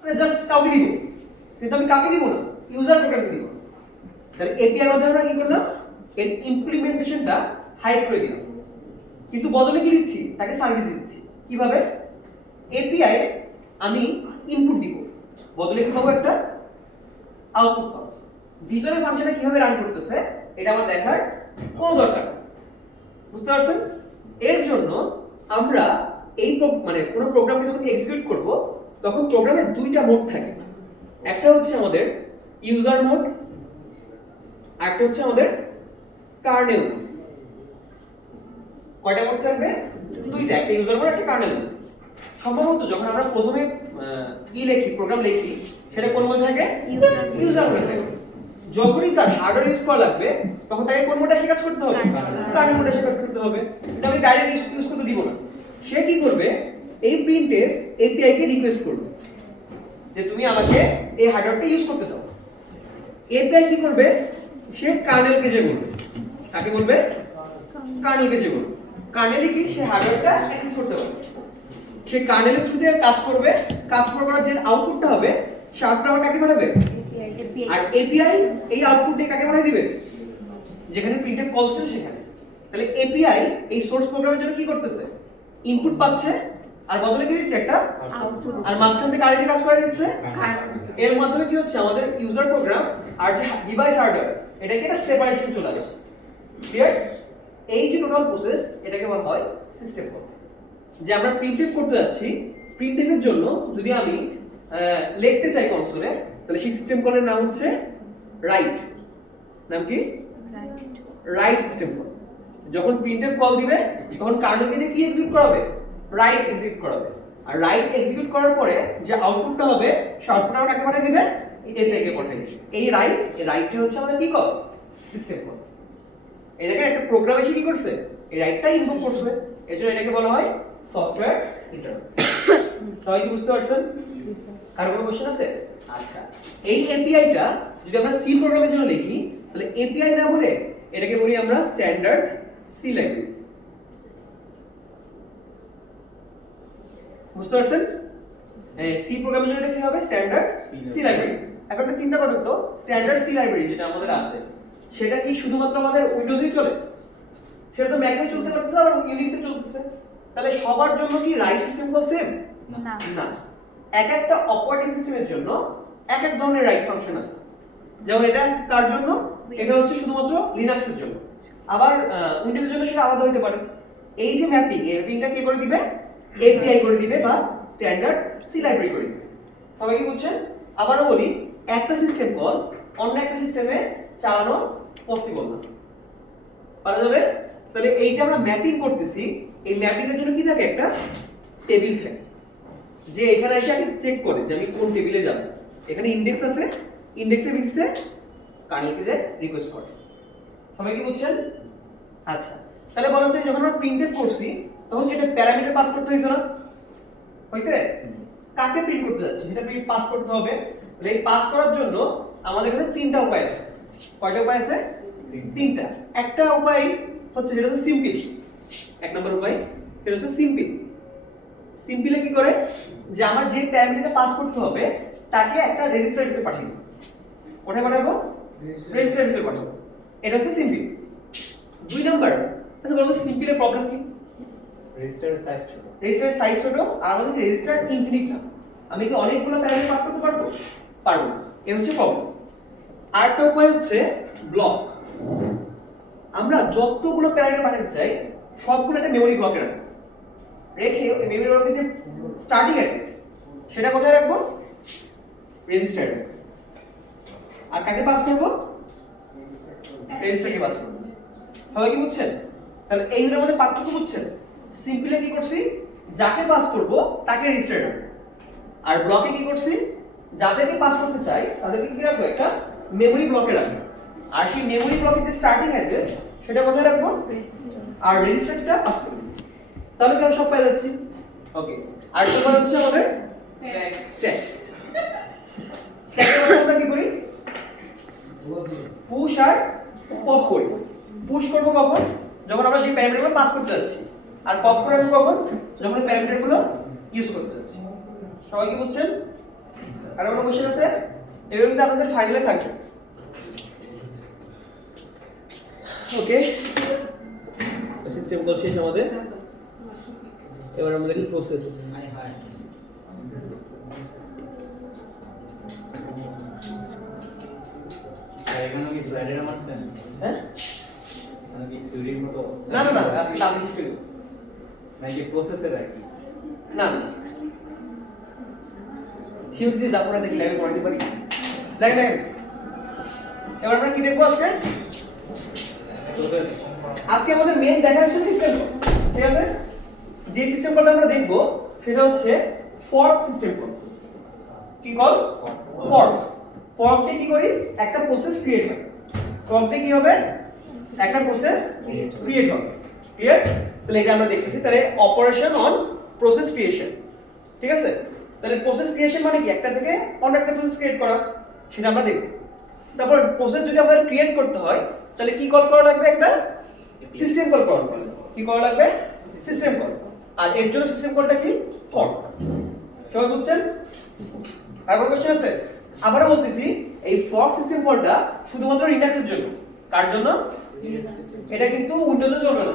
মানে জাস্ট কাউকে দিব, কিন্তু আমি কাকে দিব না, ইউজার প্রোগ্রামকে দিব। তাহলে এপিআই এর মধ্যে আমরা কি করলাম, এর ইমপ্লিমেন্টেশনটা হাইড করে দিলাম, কিন্তু বদলে কি দিচ্ছি, তাকে সার্ভিস দিচ্ছি। কিভাবে? এপিআই আমি ইনপুট দিব, বদলে কি পাবো, একটা আউটপুট পাবো। ভিতরে ফাংশনটা কিভাবে রান করতেছে এটা আমার দেখার কোনো দরকার নেই, বুঝতে পারছেন? এর জন্য আমরা এই মানে কোনো প্রোগ্রামকে যখন এক্সিকিউট করব তখন প্রোগ্রামে দুইটা মোড থাকে। একটা হচ্ছে আমাদের ইউজার মোড, আর একটা হচ্ছে আমাদের কার্নেল মোড। কয়টা মোড থাকবে? দুইটা, একটা ইউজার মোড, একটা কার্নেল মোড। সম্ভবত যখন আমরা প্রথমে লিখি, প্রোগ্রাম লিখি, সেটা কোন মোডে থাকে? ইউজার মোডে থাকে। যখনই তার হার্ডওয়্যার ইউজ করা লাগবে তখন তাকে কোন মোডে কাজ করতে হবে? কার্নেল মোডে কাজ করতে হবে। এটা আমি ডাইরেক্ট ইউজ করতে দিব না। সে কি করবে, এই প্রিন্টএফ এপিআই কে রিকোয়েস্ট করবে যে তুমি আমাকে এই হার্ডওয়্যারটা ইউজ করতে দাও। এপিআই কি করবে, সে কার্নেলকে যে বলবে, তাকে বলবে কার্নেলকে যে বলবে, কার্নেলে কি সে হার্ডওয়্যারটা অ্যাক্সেস করতে পারবে। সে কার্নেলের থ্রু দিয়ে কাজ করবে, কাজ করার যে আউটপুটটা হবে সে আউটপুটটা কাকে পাঠাবে? আর এপিআই এই আউটপুটটা কাকে পাঠিয়ে দিবে? যেখানে প্রিন্টএফ কল ছিল সেখানে। তাহলে এপিআই এই সোর্স প্রোগ্রামের জন্য কি করতেছে, ইনপুট পাচ্ছে আর বদলে কি দিচ্ছে, একটা আউটপুট। আর মাঝখান থেকে আরেকটা কাজ করে দিচ্ছে। এর মাধ্যমে কি হচ্ছে, আমাদের ইউজার প্রোগ্রাম আর যে ডিভাইস হার্ডওয়্যার এটাকে একটা সেপারেশন চলে আসে। ক্লিয়ার? এই যে টোটাল প্রসেস এটাকে বলা হয় সিস্টেম কল। যে আমরা প্রিন্টএফ করতে যাচ্ছি, প্রিন্টএফ এর জন্য যদি আমি লিখতে চাই কনসোলে, তাহলে সেই সিস্টেম কলের নাম হচ্ছে রাইট। নাম কি? Right system call. যখন প্রিন্টএফ কল দিবে তখন কার্নেলকে দিয়ে কি এক্সিকিউট করাবে? রাইট এক্সিকিউট করাবে। আর রাইট এক্সিকিউট করার পরে যে আউটপুটটা হবে সেই আউটপুটটা কাকে পাঠিয়ে দিবে? এপিআই কে পাঠিয়ে দিবে। এই রাইটটি হচ্ছে আমাদের কি কল? System call. এই দেখেন একটা প্রোগ্রাম এসে কি করছে, এই রাইটটা ইনভোক করছে, এজন্য এটাকে বলা হয় সফটওয়্যার ইন্টারাপ্ট। সবাই কি বুঝতে পারছেন? কারো কোনো কোশ্চেন আছে? আচ্ছা, এই এপিআইটা যদি আমরা সি প্রোগ্রামের জন্য লিখি তাহলে এপিআই না বলে এটাকে বলি আমরা স্ট্যান্ডার্ড সি লাইব্রেরি। বুঝতে পারছেন? সি প্রোগ্রামের জন্য এটা কি হবে? Standard C library. এখন একটা চিন্তা করুন তো, স্ট্যান্ডার্ড সি লাইব্রেরি যেটা আমাদের আছে সেটা কি শুধুমাত্র আমাদের উইন্ডোজেই চলে? সেটা তো ম্যাকেও চলতে পারতেছে আর ইউনিক্সে চলতেছে। তাহলে সবার জন্য কি রাইট সিস্টেম কল সেম? না। এক একটা অপারেটিং সিস্টেমের জন্য এক এক ধরনের রাইট ফাংশন আছে। যেমন এটা কার জন্য? এটা হচ্ছে শুধুমাত্র লিনাক্সের জন্য। আবার উইন্ডোজের জন্য সেটা আলাদা হতে পারে। এই যে ম্যাপিংটা কে করে দিবে? এপিআই করে দিবে বা স্ট্যান্ডার্ড সি লাইব্রেরি করে দিবে। সবাই কি বুঝছেন? আবারও বলি, একটা সিস্টেম কল অন্য একটা সিস্টেমে চালানো পসিবল না। পারা যাবে? তাহলে এই যে আমরা ম্যাপিং করতেছি, এই ম্যাপিং এর জন্য কি থাকে? একটা টেবিল থাকে, যে এখানে এসে আমি চেক করে যে আমি কোন টেবিলে যাব। এখানে ইনডেক্স আছে, ইনডেক্সের বেসিসে কার্নেলকে যে রিকোয়েস্ট করে। সবাই কি বুঝছেন? আচ্ছা, তাহলে বলেন তো যখন আমরা প্রিন্টএফ করছি তখন এটা প্যারামিটার পাস করতে হইছে না? হইছে? কাকে প্রিন্ট করতে যাচ্ছি সেটা প্রিন্ট পাস করতে হবে। তাহলে এই পাস করার জন্য আমাদের কাছে তিনটা উপায় আছে। কয়টা উপায় আছে? তিনটা। একটা উপায় হচ্ছে যেটা হচ্ছে সিম্পল। এক নম্বর উপায় সেটা হচ্ছে সিম্পল। সিম্পলে কি করে, যে আমার যে প্যারামিটারটা পাস করতে হবে তাকে একটা রেজিস্টার ভিতরে পাঠিয়ে দেব। কোথায় পাঠাবো? রেজিস্টার ভিতরে পাঠাবো। এটা হচ্ছে সিম্পল। দুই নাম্বার, আচ্ছা বলো সিম্পলের প্রবলেম কি? রেজিস্টারের সাইজ ছোট। রেজিস্টারের সাইজ ছোট আর আমাদের রেজিস্টার ইনফিনিট না। আমি কি অনেকগুলো প্যারামিটার পাস করতে পারবো? পারবো না। এই হচ্ছে প্রবলেম। আরেকটা উপায় হচ্ছে ব্লক। আমরা যতগুলো প্যারামিটার পাঠাতে চাই সবগুলো একটা মেমরি ব্লকে রাখবো। রেখে ওই মেমরি ব্লকে যে স্টার্টিং অ্যাড্রেস সেটা কোথায় রাখবো? রেজিস্টারে। আর কাকে পাস করব? রেজিস্টারকে পাস করব। সবাই কি বুঝছেন? তাহলে এই দুটোর মধ্যে পার্থক্য বুঝছেন? সিম্পলে কি করছি, যাকে পাস করব তাকে রেজিস্টারে রাখবো। আর ব্লকে কি করছি, যাদেরকে পাস করতে চাই তাদেরকে কি রাখবো? একটা মেমরি ব্লকে রাখবো। আর সেই মেমরি ব্লকের যে স্টার্টিং অ্যাড্রেস সেটা কোথায় রাখবো? আর রেজিস্টারটা পাস করব। তাহলে কি আমরা সব পেয়ে যাচ্ছি? ওকে। আর তোমার হচ্ছে আমাদের স্ট্যাক। স্ট্যাকের মধ্যে আমরা কি করি? পুশ আর পপ করি। পুশ করব কখন? যখন আমরা যে প্যারামিটারগুলো পাস করতে যাচ্ছি। আর পপ করব কখন? যখন প্যারামিটারগুলো ইউজ করতে যাচ্ছি। সবাই কি বুঝছেন? আর কোনো কোশ্চেন আছে? এগুলো কিন্তু আপনাদের ফাইনালে থাকবে। ওকে, সিস্টেম কল শেষ আমাদের। এবার আমাদের কি প্রসেস। এখানে কি স্লাইডের মারছেন? হ্যাঁ, মানে কি থিওরির মতো? না না না, আজকে তাহলে কি নাকি প্রসেসের আর কি? না, থিওরিতে যাবো না, দেখি ল্যাবে পড়াতে পারি। দেখেন এবার আমরা কি দেখবো আজকে? প্রসেস। আজকে আমাদের মেইন দেখা হচ্ছে সিস্টেম, ঠিক আছে? যে সিস্টেম কলটা আমরা দেখবো সেটা হচ্ছে ফর্ক সিস্টেম কল। কি কল? ফর্ক। ফর্ক দিয়ে কি করি? একটা প্রসেস ক্রিয়েট হয়। ফর্ক দিয়ে কি হবে? একটা প্রসেস ক্রিয়েট হবে। ক্লিয়ার? তাহলে এটা আমরা দেখতেছি। তাহলে অপারেশন অন প্রসেস ক্রিয়েশন, ঠিক আছে? তাহলে প্রসেস ক্রিয়েশন মানে কি? একটা থেকে অন্য একটা প্রসেস ক্রিয়েট করা, সেটা আমরা দেখব। তারপর প্রসেস যদি আমাদের ক্রিয়েট করতে হয় তাহলে কি কল করা লাগবে? একটা সিস্টেম কল করা লাগবে। কি করা লাগবে? System call. আর এর জন্য সিস্টেম কলটা কি? ফর্ক। সবাই বুঝছেন? আর কোনো কোশ্চেন আছে? আবারও বলতেছি, এই ফর্ক সিস্টেম কলটা শুধুমাত্র লিনাক্সের জন্য। কার জন্য? এটা কিন্তু উইন্ডোজে চলবে না।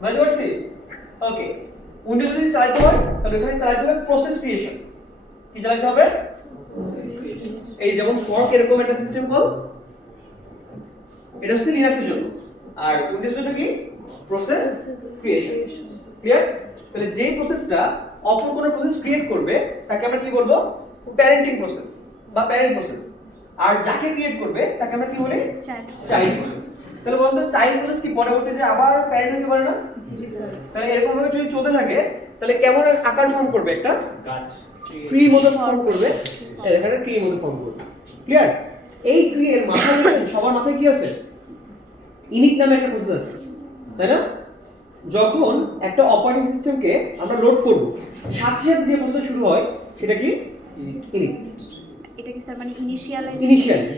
বুঝতে পারছি? ওকে, উইন্ডোজ যদি চালাতে হয় তাহলে এখানে চালাতে হবে প্রসেস ক্রিয়েশন। কি চালাতে হবে? এই যেমন ফর্ক এরকম একটা সিস্টেম কল, এটা হচ্ছে লিনাক্সের জন্য। আর উইন্ডোজের জন্য কি? Process creation. ক্লিয়ার? তাহলে যেই প্রসেসটা অপর কোনো প্রসেস ক্রিয়েট করবে তাকে আমরা কি বলবো? প্যারেন্টিং প্রসেস বা প্যারেন্ট প্রসেস। আর যাকে ক্রিয়েট করবে তাকে আমরা কি বলি? Child process. তাহলে বলতো চাইল্ড প্রসেস কি পরবর্তীতে আবার প্যারেন্ট হতে পারে না? জি স্যার। তাহলে এরকম ভাবে যদি চলতে থাকে তাহলে কেমন আকার ফর্ম করবে? একটা গাছ। ট্রি মতো ফর্ম করবে। এই দেখেন ট্রি মতো ফর্ম করবে। ক্লিয়ার? এই ট্রি এর মাথায় সবার মাথায় কি আছে? ইনিট নামে একটা প্রসেস আছে, তাই না? যখন একটা অপারেটিং সিস্টেমকে আমরা লোড করব, সাথে সাথে যে প্রসেস শুরু হয় সেটা কি? ইনিট। এটা কি স্যার মানে ইনিশিয়ালাইজ? ইনিশিয়ালি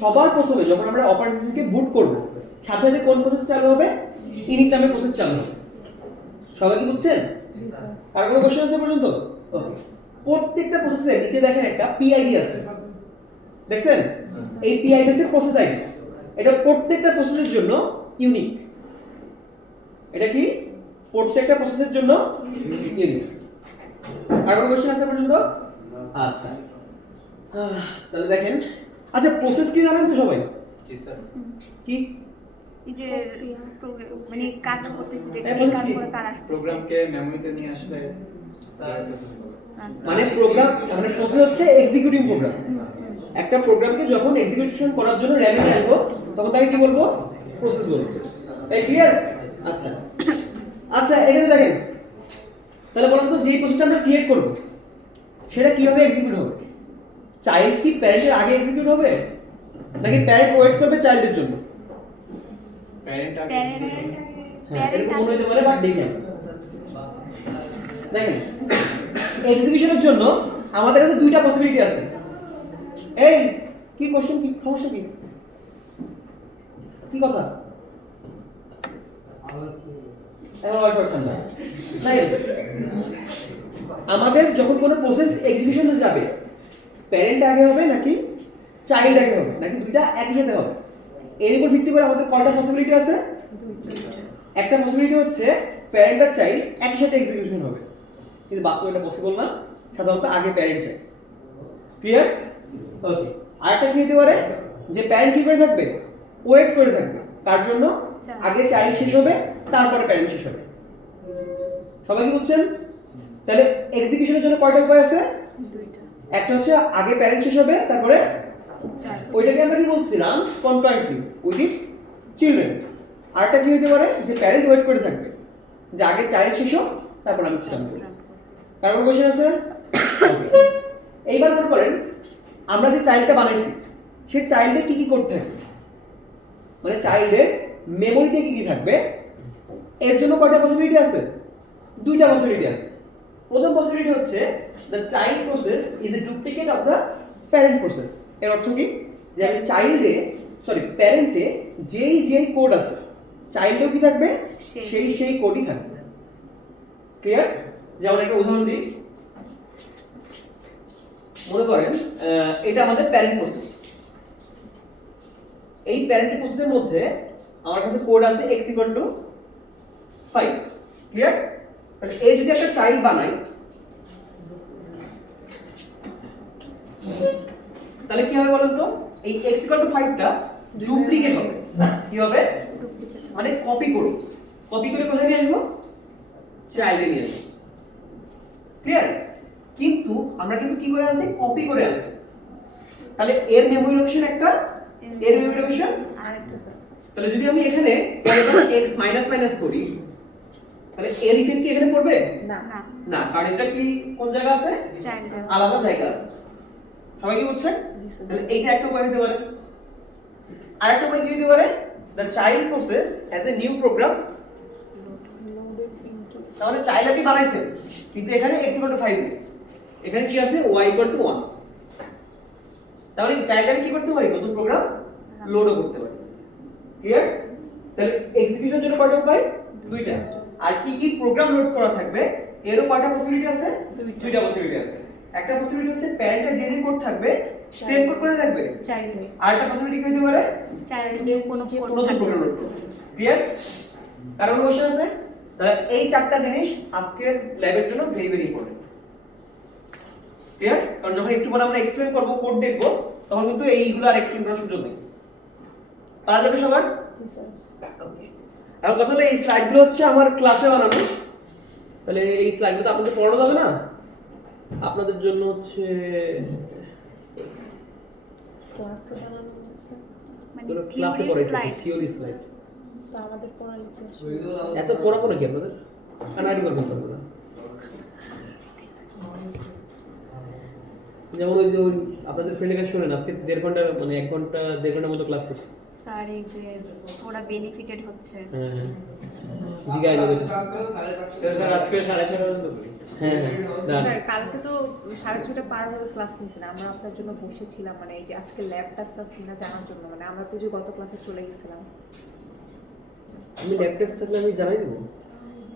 সবার প্রথমে যখন আমরা অপারেটিং সিস্টেমকে বুট করব, সাথে সাথে কোন প্রসেস চালু হবে? ইনিট নামে প্রসেস চালু হবে। সবাই কি বুঝছেন? আর কোনো কোশ্চেন আছে পর্যন্ত? ওকে, প্রত্যেকটা প্রসেসের নিচে দেখেন একটা পিআইডি আছে, দেখছেন? এই পিআইডি হচ্ছে প্রসেস আইডি। এটা প্রত্যেকটা প্রসেসের জন্য ইউনিক। এটা কি? প্রত্যেকটা প্রসেসের জন্য ইউনিক। আর কোনো কোশ্চেন আছে পর্যন্ত? আচ্ছা, তাহলে দেখেন। আচ্ছা, প্রসেস কি জানেন তো সবাই? জি স্যার। কি? এই যে মানে কাজ করতেছে, হ্যাঁ, এই কাজ বলছি। করে কার আসছে? প্রোগ্রামকে মেমোরিতে নিয়ে আসলে মানে প্রোগ্রাম মানে প্রসেস হচ্ছে এক্সিকিউটিং প্রোগ্রাম। একটা প্রোগ্রামকে যখন এক্সিকিউশন করার জন্য র‍্যামে নিয়ে আসবো তখন তাকে কি বলবো? প্রসেস বলবো। তাই ক্লিয়ার? আচ্ছা আচ্ছা, এখানে দেখেন। তাহলে বলুন তো, যেই প্রসেসটা আমরা ক্রিয়েট করব সেটা কিভাবে এক্সিকিউট হবে? চাইল্ড কি প্যারেন্টের আগে এক্সিকিউট হবে, নাকি প্যারেন্ট ওয়েট করবে চাইল্ডের জন্য? প্যারেন্ট আগে হ্যাঁ, এরকম মনে হতে পারে, বাট দেখেন দেখেন এক্সিকিউশনের জন্য আমাদের কাছে দুইটা পসিবিলিটি আছে। এই কি কোশ্চেন, কি সমস্যা, কি কি কথা? এখন অল্প ঠান্ডা নাই। আমাদের যখন কোনো প্রসেস এক্সিকিউশনে যাবে, প্যারেন্ট আগে হবে নাকি চাইল্ড আগে হবে, নাকি দুইটা একই সাথে হবে? এর উপর ভিত্তি করে আমাদের কয়টা পসিবিলিটি আছে? একটা পসিবিলিটি হচ্ছে প্যারেন্ট আর চাইল্ড একই সাথে এক্সিকিউশন হবে, কিন্তু বাস্তবে এটা পসিবল না। সাধারণত আগে প্যারেন্ট চাই। ক্লিয়ার? ওকে, আরেকটা কি হতে পারে? যে প্যারেন্ট কি করে থাকবে? ওয়েট করে থাকবে। কার জন্য? আগে চাইল্ড শেষ হবে, তারপরে প্যারেন্ট শেষ হবে। সবাই কি বুঝছেন? তাহলে এক্সিকিউশনের জন্য কয়টা উপায় আছে? দুইটা। একটা হচ্ছে আগে প্যারেন্ট শেষ হবে, তারপরে ওইটাকে আমরা কি বলছি? Runs concurrently with its children. আরেকটা কি হতে পারে? যে প্যারেন্ট ওয়েট করে থাকবে, যে আগে চাইল্ড শেষ হোক তারপর আমি স্টার্ট করব। কারণ কোশ্চেন আছে? এইবার মনে করেন আমরা যে চাইল্ডটা বানাইছি সেই চাইল্ডে কি কি করতে হবে, মানে চাইল্ডের মেমোরিতে কি কি থাকবে, এর জন্য কয়টা পসিবিলিটি আছে? দুইটা পসিবিলিটি আছে। প্রথম পসিবিলিটি হচ্ছে the child process is a duplicate of the parent process. এর অর্থ কি? যে আমি প্যারেন্টে যেই কোড আছে চাইল্ডেও কি থাকবে? সেই কোডই থাকবে। ক্লিয়ার? যেমন একটা উদাহরণ দিই। মনে করেন এটা আমাদের প্যারেন্ট প্রসেস। এই প্যারেন্ট প্রসেসের মধ্যে আমার কাছে কোড আছে x = 5, ক্লিয়ার? তাহলে এই যদি একটা চাইল্ড বানাই তাহলে কি হবে বলেন তো? এই x = 5 টা ডুপ্লিকেট হবে। কি হবে? মানে কপি করে কোথায় নিয়ে আসবো? চাইল্ডে নিয়ে আসবো, ক্লিয়ার? কিন্তু আমরা কিন্তু কি করে আনছি? কপি করে আনছি। তাহলে এর মেমরি লোকেশন একটা, এর মেমরি লোকেশন আরেকটা স্যার। তাহলে যদি আমি এখানে x মাইনাস মাইনাস করি তাহলে এর ইফেক্ট কি এখানে পড়বে? না না, কারণ এটা কি কোন জায়গা আছে? চাইল্ড। আলাদা জায়গা আছে। সবাই কি বুঝছেন? তাহলে এইটা একটা উপায় হতে পারে। আরেকটা উপায় কি হতে পারে? the child process as a new program, তাহলে চাইল্ড আপনি বানাইছেন কিন্তু এখানে x = 5 নেই, এখানে কি আছে? y = 1। তাহলে কি চাইল্ড আমি কি করতে পারি? নতুন প্রোগ্রাম লোডও করতে পারি, ক্লিয়ার? তাহলে এক্সিকিউশন জন্য কয়টা উপায়? দুইটা। আর কি কি প্রোগ্রাম লোড করা থাকবে এরও কয়টা পসিবিলিটি আছে? দুইটা পসিবিলিটি আছে। একটা পসিবিলিটি হচ্ছে প্যারেন্টে যে যে কোড থাকবে সেম কোড কোথায় থাকবে? চাইল্ডে। আর একটা পসিবিলিটি কি হতে পারে? চাইল্ডে কোনো কোড নতুন থাকবে। প্রোগ্রাম লোড করবে, ক্লিয়ার? কারণ কোশ্চেন আছে। তাহলে এই চারটা জিনিস আজকের ল্যাবের জন্য ভেরি ভেরি ইম্পর্টেন্ট, ক্লিয়ার? কারণ যখন একটু পরে আমরা এক্সপ্লেইন করব, কোড দেখব, তখন কিন্তু এইগুলো আর এক্সপ্লেইন করার সুযোগ নেই। পারা যাবে সবার? জি স্যার। ওকে। আর কথা হলো এই স্লাইডগুলো হচ্ছে আমার ক্লাসে বানানো। তাহলে এই স্লাইডগুলো তো আপনাদের পড়ানো যাবে না, আপনাদের জন্য হচ্ছে ক্লাসে বানানো হচ্ছে মানে ক্লাসে থিওরি পড়াইছে, স্লাইড। Theory slide. তো আমাদের পড়ালে তো এত পড়াবো নাকি আপনাদের? কানাডি করবেন না। যেমন ওই যে ওই আপনাদের ফ্রেন্ডের কাছে শুনেন আজকে 1.5 ঘন্টা মানে 1 ঘন্টা 1.5 ঘন্টার মতো ক্লাস করছে। স্যার এই যে ওরা বেনিফিটেড হচ্ছে। হ্যাঁ জিগাই দেবে। স্যার আজকে 6:30 পর্যন্ত করি। হ্যাঁ ডান। স্যার কালকে তো 6:30 পার হয়ে ক্লাস নিয়েছেন, আমরা আপনার জন্য বসেছিলাম মানে এই যে আজকে ল্যাব টাস্ক আছে কিনা জানার জন্য, মানে আমরা তো যে গত ক্লাসে চলে গেছিলাম। আমি ল্যাব টেস্ট থাকলে আমি জানাই দেবো।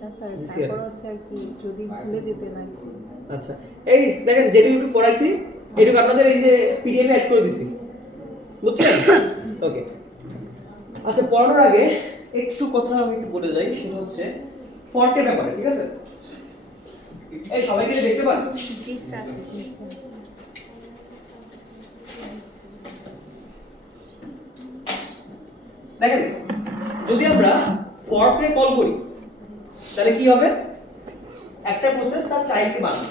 না স্যার জি, স্যার। তারপর হচ্ছে আর কি যদি ভুলে যেতে না। আচ্ছা এই দেখেন যেটুকু পড়াইছি এটুকু আপনাদের এই যে পিডিএফ অ্যাড করে দিছি, বুঝছেন? ওকে। আচ্ছা পড়ানোর আগে একটু কথা আমি একটু বলে যাই, সেটা হচ্ছে ফন্টের ব্যাপারে, ঠিক আছে? এই সবাইকে দেখতে পান? জি স্যার। দেখেন যদি আমরা ফর্কে কল করি তাহলে কি হবে? একটা প্রসেস তার চাইল্ডকে বানাবে,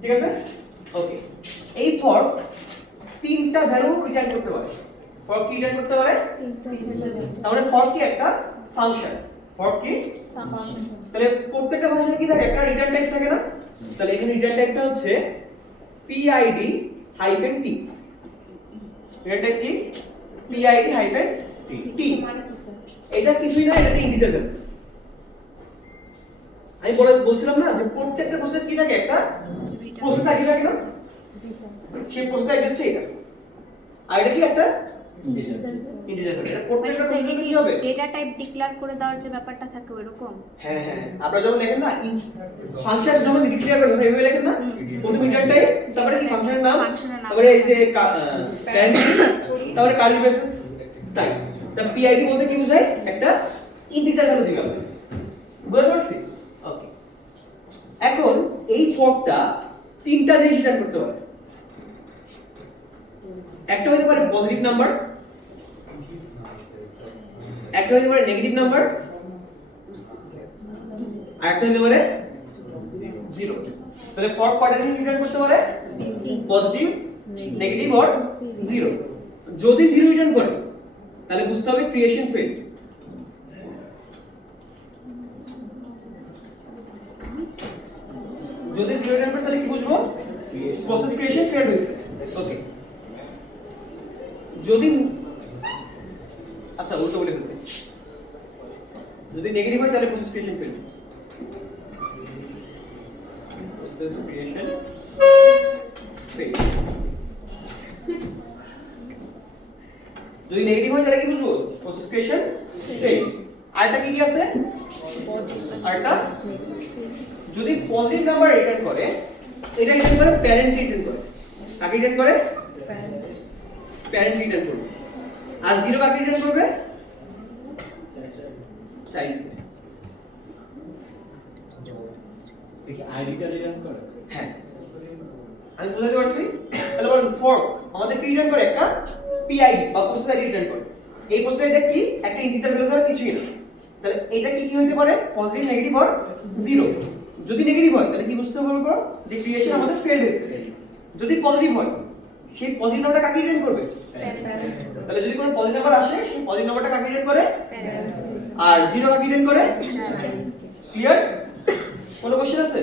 ঠিক আছে? ওকে। এই ফর্ক তিনটা ভ্যালু রিটার্ন করতে পারে। ফর্ক কি রিটার্ন করতে পারে? তাহলে ফর্ক কি একটা ফাংশন। ফর্ক কি? তাহলে প্রত্যেকটা ফাংশনে কি থাকে? একটা রিটার্ন টাইপ থাকে না? তাহলে এখানে রিটার্ন টাইপটা হচ্ছে PID -t। রিটার্ন টাইপ কি? PID -t। এটা কিছুই না, এটা ইন্টিজার ভ্যালু। আমি বলছিলাম না যে প্রত্যেকটা প্রসেস কি থাকে? একটা প্রসেস আইডি থাকে না? জি স্যার। সেই প্রসেস আইডি হচ্ছে এটা। আর এটা কি একটা ইন্টিজার ভ্যালু। এটা প্রত্যেকটা প্রসেসের কি হবে? ডেটা টাইপ ডিক্লেয়ার করে দেওয়ার যে ব্যাপারটা থাকে ওরকম। হ্যাঁ হ্যাঁ, আপনারা যখন লেখেন না ফাংশন যখন ডিক্লেয়ার করেন এভাবে লেখেন না, প্রথম ইন্টার টাইপ, তারপরে কি ফাংশনের নাম, ফাংশনের নাম, তারপরে এই যে প্যারেন্ট, তারপরে কার্লি ব্রেসেস টাইপ। তা পিআইডি বলতে কি বোঝায়? একটা ইন্টিজার ভ্যালু দিলাম, বুঝতে পারছি? ওকে। এখন এই ফর্কটা তিনটা জিনিস রিটার্ন করতে পারে। একটা হতে পারে পজিটিভ নাম্বার, একটা হতে পারে নেগেটিভ নাম্বার, আর একটা হতে পারে জিরো। তাহলে ফর্ক কয়টা জিনিস রিটার্ন করতে পারে? পজিটিভ, নেগেটিভ আর জিরো। যদি জিরো রিটার্ন করে তাহলে বুঝতে হবে ক্রিয়েশন ফেল্ড। যদি জিরো রিটার্ন করে তাহলে কি বুঝবো? প্রসেস ক্রিয়েশন ফেল্ড হয়েছে। ওকে। যদি আচ্ছা উল্টো বলে ফেলছি, যদি নেগেটিভ হয় তাহলে process creation failed. Process creation failed. যদি নেগেটিভ হয় তাহলে কি বুঝবো? Process creation failed. আরটা কি কি আছে? আরটা যদি পজিটিভ নাম্বার রিটার্ন করে, এটা রিটার্ন করে প্যারেন্ট রিটার্ন করে। কাকে রিটার্ন করে প্যারেন্ট রিটার্ন করবে আর 0 কাকে রিটার্ন করবে চাইল্ড দেখি আইডিটা রিটার্ন করে। হ্যাঁ আমি বুঝাতে পারছি তাহলে বলুন ফর্ক আমাদের কি রিটার্ন করে একটা পিআইডি বা প্রসেস আইডি রিটার্ন করে এই প্রসেস আইডিটা কি একটা ইন্টিজার ভ্যালু ছাড়া কিছুই না তাহলে এটা কি কি হতে পারে পজিটিভ নেগেটিভ আর জিরো যদি নেগেটিভ হয় তাহলে কি বুঝতে পারবো যে ক্রিয়েশন আমাদের ফেল হয়েছে যদি পজিটিভ হয় সেই পজিটিভ নাম্বারটা কাকে রিটার্ন করবে তাহলে যদি কোনো পজিটিভ নাম্বার আসে সেই পজিটিভ নাম্বারটা কাকে রিটার্ন করে আর জিরো কাকে রিটার্ন করে ক্লিয়ার কোনো কোশ্চেন আছে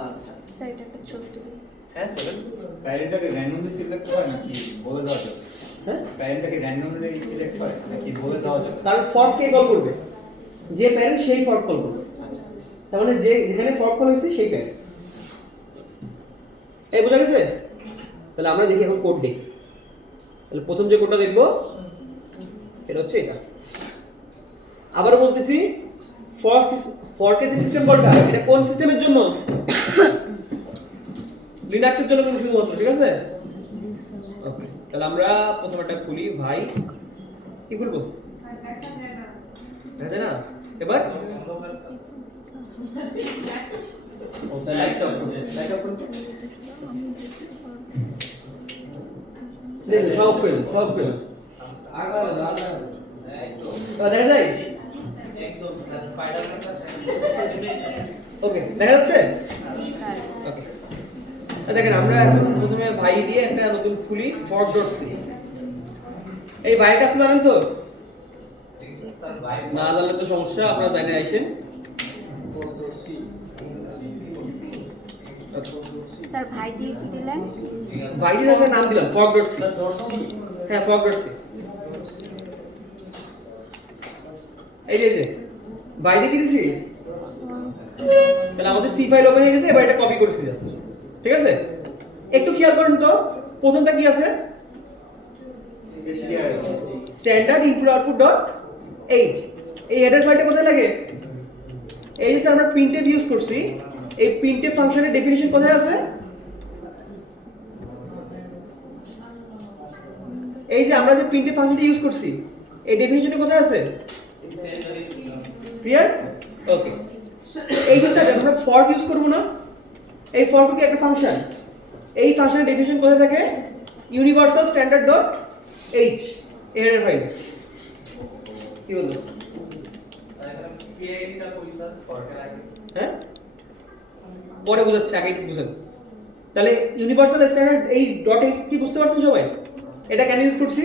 আচ্ছা স্যার এটা একটা ছবি তুলি হ্যাঁ বলেন প্যারেন্টটাকে র্যান্ডমলি সিলেক্ট করে নাকি বলে দেওয়া যাবে? হ্যাঁ প্যারেন্টটাকে র্যান্ডমলি সিলেক্ট করে নাকি বলে দেওয়া যাবে? কারণ ফর্ক কে কল করবে যে প্যারেন্ট সেই ফর্ক কল করবে তার মানে যে যেখানে ফর্ক কল হয়েছে সেই প্যারেন্ট এই বোঝা গেছে তাহলে আমরা দেখি এখন কোড দেখি তাহলে প্রথম যে কোডটা দেখবো এটা হচ্ছে এটা আবার বলতেছি ফর্কের যে সিস্টেম কলটা এটা কোন সিস্টেমের জন্য লিনাক্সের জন্য কিন্তু শুধুমাত্র ঠিক আছে ওকে তাহলে আমরা প্রথমটা খুলি ভাই কি খুলবো দেখা যায় না এবার ওটা লাইট অফ করুন দেখুন সব করে আগালে দাও না দেখা যায় একদম স্পাইডারম্যান কা ওকে দেখা যাচ্ছে জি স্যার ওকে দেখেন আমরা এখন প্রথমে ভাই দিয়ে একটা নতুন খুলি fork.c এই ভাইটা আপনি জানেন তো স্যার ভাই না জানলে তো সমস্যা আপনারা জানেন আইছেন স্যার ভাই দিয়ে কি দিলেন ভাই দিয়ে একটা নাম দিলাম fork.c হ্যাঁ fork.c এই যে ভাই দিয়ে কি দিছি তাহলে আমাদের সি ফাইল ওপেন হয়ে গেছে এবার এটা কপি করছি জাস্ট ঠিক আছে একটু খেয়াল করুন তো প্রথমটা কি আছে standard input output dot H এই হেডার ফাইলটা কোথায় লাগে এই যে আমরা প্রিন্টএফ ইউজ করছি এই প্রিন্টএফ ফাংশনের ডেফিনিশন কোথায় আছে এই যে আমরা যে প্রিন্টএফ ফাংশনটা ইউজ করছি এই ডেফিনিশনটা কোথায় আছে ক্লিয়ার ওকে এই যে স্যার আমরা ফর্ক ইউজ করব না এই ফর্ক কি একটা ফাংশন এই ফাংশনের ডেফিনিশন কোথায় থাকে ইউনিভার্সাল স্ট্যান্ডার্ড ডট এইচ এর ফাইল কি বলবো পিআইডিটা কই স্যার ফরকের আগে হ্যাঁ পরে বোঝাচ্ছি আগে একটু বুঝেন তাহলে universal standard H dot H কি বুঝতে পারছেন সবাই এটা কেন ইউজ করছি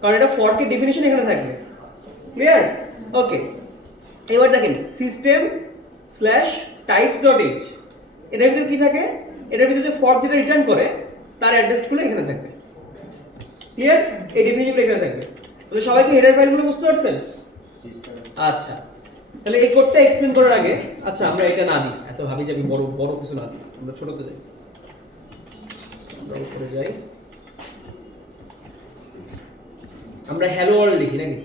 কারণ এটা ফর্কের ডেফিনিশন এখানে থাকবে ক্লিয়ার ওকে এবার দেখেন system slash types dot H এটার ভিতরে কি থাকে এটার ভিতরে যে ফর্ক যেটা রিটার্ন করে তার অ্যাড্রেসগুলো এখানে থাকবে ক্লিয়ার এই ডেফিনিশনগুলো এখানে থাকবে তাহলে সবাই কি হেডার ফাইলগুলো বুঝতে পারছেন আচ্ছা তাহলে এই কোডটা এক্সপ্লেইন করার আগে আচ্ছা আমরা এটা না দিই এত ভাবি যে আমি বড় বড় কিছু না দিই আমরা ছোটতে যাই আমরা উপরে যাই আমরা হ্যালো ওয়ার্ল্ড লিখি নাকি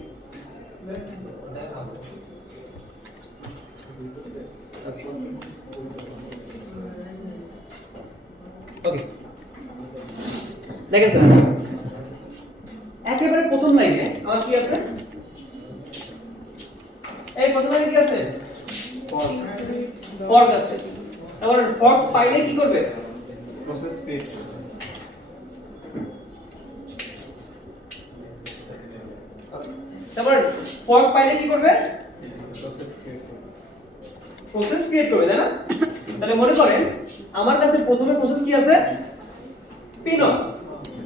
ওকে দেখেন স্যার একেবারে প্রথম লাইনে আমার কি আছে এই প্রথম লাইনে কি আছে ফর্ক আছে তারপর ফর্ক পাইলে কি করবে প্রসেস ক্রিয়েট তারপর ফর্ক পাইলে কি করবে প্রসেস ক্রিয়েট প্রসেস ক্রিয়েট করবে তাই না তাহলে মনে করেন আমার কাছে প্রথমে প্রসেস কি আছে p0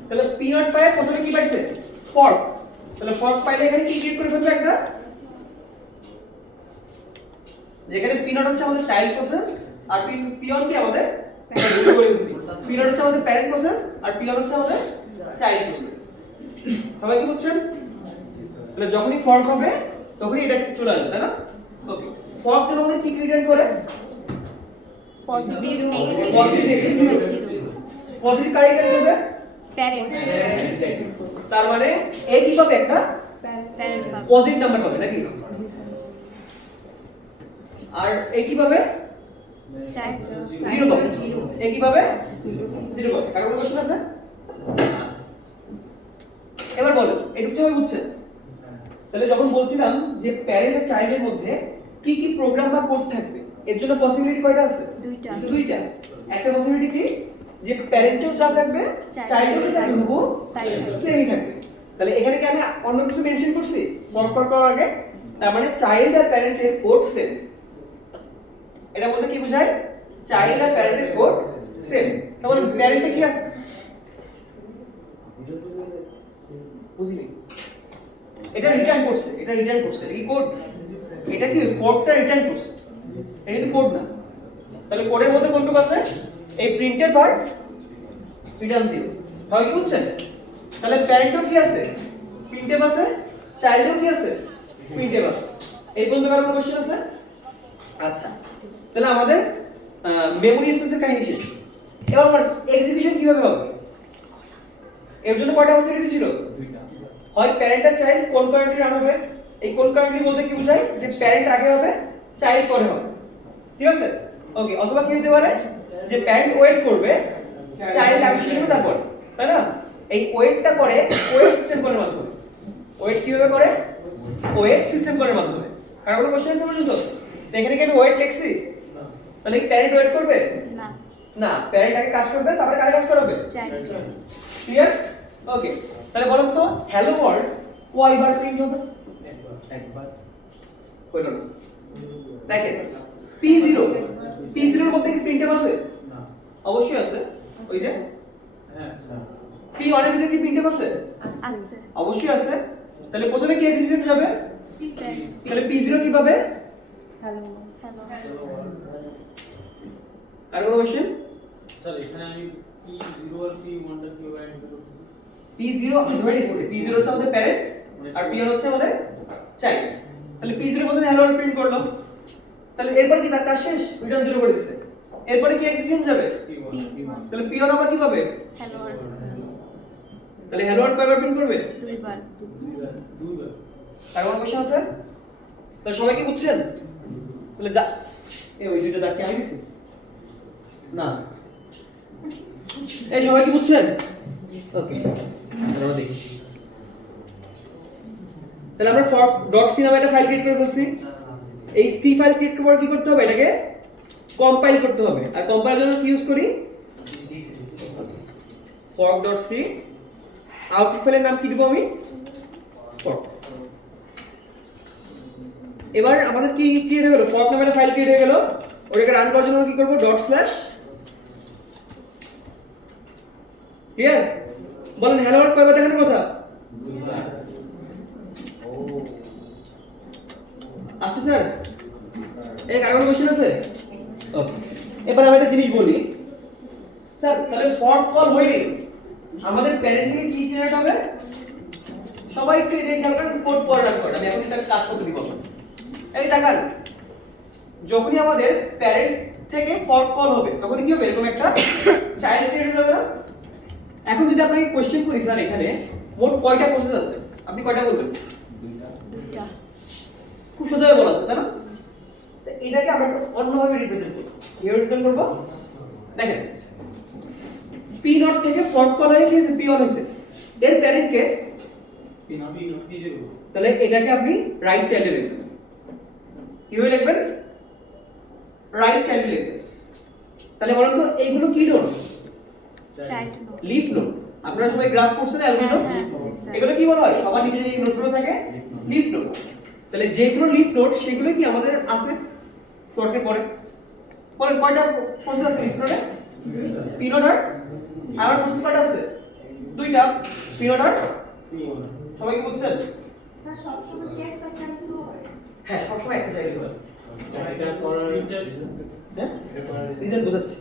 তাহলে p0 পায় প্রথমে কি পাইছে ফর্ক তাহলে ফর্ক পাইলে এখানে কি ক্রিয়েট করে ফেলবে একটা যেখানে p0 হচ্ছে আমাদের চাইল্ড প্রসেস আর p1 কি আমাদের p0 হচ্ছে আমাদের প্যারেন্ট প্রসেস আর p1 হচ্ছে আমাদের চাইল্ড প্রসেস সবাই কি বুঝছেন তাহলে যখনই ফর্ক হবে তখনই এটা চলে আসবে তাই না ওকে ফর্ক যখন আমাদের কি রিটার্ন করে positive positive negative negative positive কার রিটার্ন করবে প্যারেন্ট তার মানে এ কি পাবে একটা প্যারেন্ট পাবে পজিটিভ নাম্বার পাবে নাকি আর এ কি পাবে চাইল্ড জিরো পাবে এ কি পাবে জিরো পাবে কারণ কোনো কোশ্চেন আছে এবার বলো এটুকু সবাই বুঝছেন তাহলে যখন বলছিলাম যে প্যারেন্ট আর চাইল্ডের মধ্যে কি কি প্রোগ্রাম বা কোড থাকবে এর জন্য পসিবিলিটি কয়টা আছে দুইটা। দুইটা একটা পসিবিলিটি কি যে প্যারেন্টেও যা থাকবে চাইল্ডেও কি থাকবে হুবহু তাই। সেমই থাকবে তাহলে এখানে কি আমি অন্য কিছু মেনশন করছি ফরক করার আগে তার মানে চাইল্ড আর প্যারেন্টের কোড সেম এটা বলতে কি বোঝায় চাইল্ড আর প্যারেন্টের কোড সেম তাহলে প্যারেন্টে কি আছে বুঝলি এটা রিটার্ন করছে এটা কি কোড এটা কি ফর্কটা রিটার্ন করছে এটা কিন্তু কোড না তাহলে কোডের মধ্যে কোনটুকু আছে এই প্রিন্টএফ আর রিটার্ন 0 হয় কি বুঝছেন তাহলে প্যারেন্টও কি আছে প্রিন্টএফ আছে চাইল্ডও কি আছে প্রিন্টএফ আছে এই পর্যন্ত কারো কোনো কোশ্চেন আছে আচ্ছা তাহলে আমাদের মেমরি স্পেসের কাহিনী শেষ এবার আমার এক্সিকিউশন কিভাবে হবে এর জন্য কয়টা পসিবিলিটি ছিল দুইটা হয় প্যারেন্ট আর চাইল্ড কোন কারেন্টলি রান হবে এই কোন কারেন্টলি বলতে কি বোঝায় যে প্যারেন্ট আগে হবে চাইল্ড পরে হবে ঠিক আছে ওকে অথবা কি হতে পারে যে প্যারেন্ট ওয়েট করবে চাইল্ড আগে শেষ হবে তারপর তাই না এই ওয়েটটা করে ওয়েট সিস্টেম কলের মাধ্যমে ওয়েট কিভাবে করে ওয়েট সিস্টেম কলের মাধ্যমে আর কোনো কোশ্চেন আছে পর্যন্ত তো এখানে কি আমি ওয়েট লিখছি তাহলে কি প্যারেন্ট ওয়েট করবে না না প্যারেন্ট আগে কাজ করবে তারপরে কারে কাজ করাবে চাইল্ড ক্লিয়ার ওকে তাহলে বলুন তো হ্যালো ওয়ার্ল্ড কয়বার প্রিন্ট হবে একবার হইল না দেখেন p0 p0 এর মধ্যে কি প্রিন্টএফ আছে না অবশ্যই আছে ওই যে হ্যাঁ p1 এর ভিতরে কি প্রিন্টএফ আছে আছে অবশ্যই আছে তাহলে প্রথমে কি এক্সিকিউশন যাবে তাহলে p0 কি পাবে হ্যালো হ্যালো আর কোনো কোশ্চেন স্যার এখানে আমি p0 আর p1 টা কিভাবে অ্যাড করব p0 আমি ধরে নিচ্ছি p0 হচ্ছে আমাদের প্যারেন্ট আর p1 হচ্ছে আমাদের চাইল্ড তাহলে p0 প্রথমে হ্যালো ওয়ার্ল্ড প্রিন্ট করলাম তাহলে এরপর কি তার কাজ শেষ রিটার্ন 0 করে দিচ্ছে এরপরে কি এক্সিকিউশন যাবে p1 তাহলে p1 আবার কি পাবে হ্যালো তাহলে হ্যালো ওয়ার্ল্ড কয়বার প্রিন্ট করবে দুইবার দুইবার আর কোনো কোশ্চেন আছে তাহলে সবাই কি বুঝছেন তাহলে যা এই ওই দুইটা দাগ কি আগে গেছে না এই সবাই কি বুঝছেন ওকে আমরা দেখি তাহলে আমরা ফর ডক্সি নামে একটা ফাইল ক্রিয়েট করে ফেলছি এই সি ফাইল ক্রিয়েট করার কি করতে হবে এটাকে কম্পাইল করতে হবে আর কম্পাইলের জন্য কি ইউজ করি fork.c আউটপুট ফাইলের নাম কি দেব আমি fork এবার আমাদের কি ক্রিয়েট হয়ে গেল fork নামে একটা ফাইল ক্রিয়েট হয়ে গেল ওটাকে রান করার জন্য কি করব ক্লিয়ার বলেন হ্যালো ওয়ার্ল্ড কয়বার দেখানোর কথা আচ্ছা স্যার এই কাগজ কোশ্চেন আছে ওকে এবার আমি একটা জিনিস বলি স্যার তাহলে ফর্ক কল হইলে আমাদের প্যারেন্ট থেকে কি জেনারেট হবে সবাই একটু এই খেয়াল করেন কোড পরে রান করেন আমি এখন একটা কাজ করতে দিব এই তাকান যখনই আমাদের প্যারেন্ট থেকে ফর্ক কল হবে তখন কি হবে এরকম একটা চাইল্ড ক্রিয়েট হবে না এখন যদি আপনাকে কোশ্চেন করি স্যার এখানে মোট কয়টা প্রসেস আছে আপনি কয়টা বলবেন দুইটা খুব সোজাভাবে বলা আছে তাই না তো এটাকে আমরা একটু অন্যভাবে রিপ্রেজেন্ট করব কিভাবে রিপ্রেজেন্ট করব দেখেন p0 থেকে ফর্ক কল হয়ে গিয়েছে p1 হয়েছে এর প্যারেন্ট কে তাহলে এটাকে আপনি রাইট চাইল্ডে লিখবেন কিভাবে লিখবেন রাইট চাইল্ডে লিখবেন তাহলে বলুন তো এইগুলো কি নোড চাইল্ড লিফ নোড আপনারা সবাই গ্রাফ করছেন অ্যালগরিদম এগুলো কি বলা হয় সবার নিচে যে নোডগুলো থাকে লিফ নোড তাহলে যেগুলো লিফ নোড সেগুলো কি আমাদের আছে ফর্কের পরে বলেন কয়টা প্রসেস আছে লিফ নোডে p0 আর প্রসেস কয়টা আছে দুইটা p0 আর সবাই কি বুঝছেন হ্যাঁ সবসময় একটা চাইল্ড হয় এটা করার হ্যাঁ রিজন বোঝাচ্ছি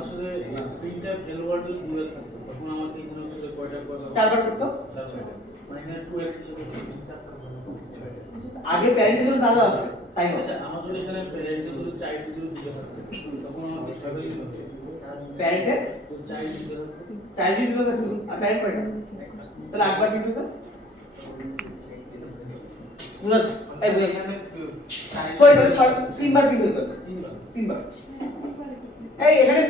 আসলে প্রিন্টটা হ্যালো ওয়ার্ল্ড দূরে থাকতো তখন আমাদের এখানে আসলে কয়টা চারবার করতো মানে এখানে 2x হিসেবে আগে প্যারেন্টের জন্য যা যা আছে তাই আচ্ছা হচ্ছে আমার যদি এখানে প্যারেন্টের যদি চাইল্ড যদি দিতে থাকতো তখন আমাকে ছয়বার দিতে হতো প্যারেন্টের তো চাইল্ড দিতে হতো চাইল্ড দিতে থাকলো আর প্যারেন্ট কয়টা তাহলে একবার দিতে হতো বুঝার এই বুঝার সরি তিনবার প্রিন্ট হতে হবে তিনবার এই এখানে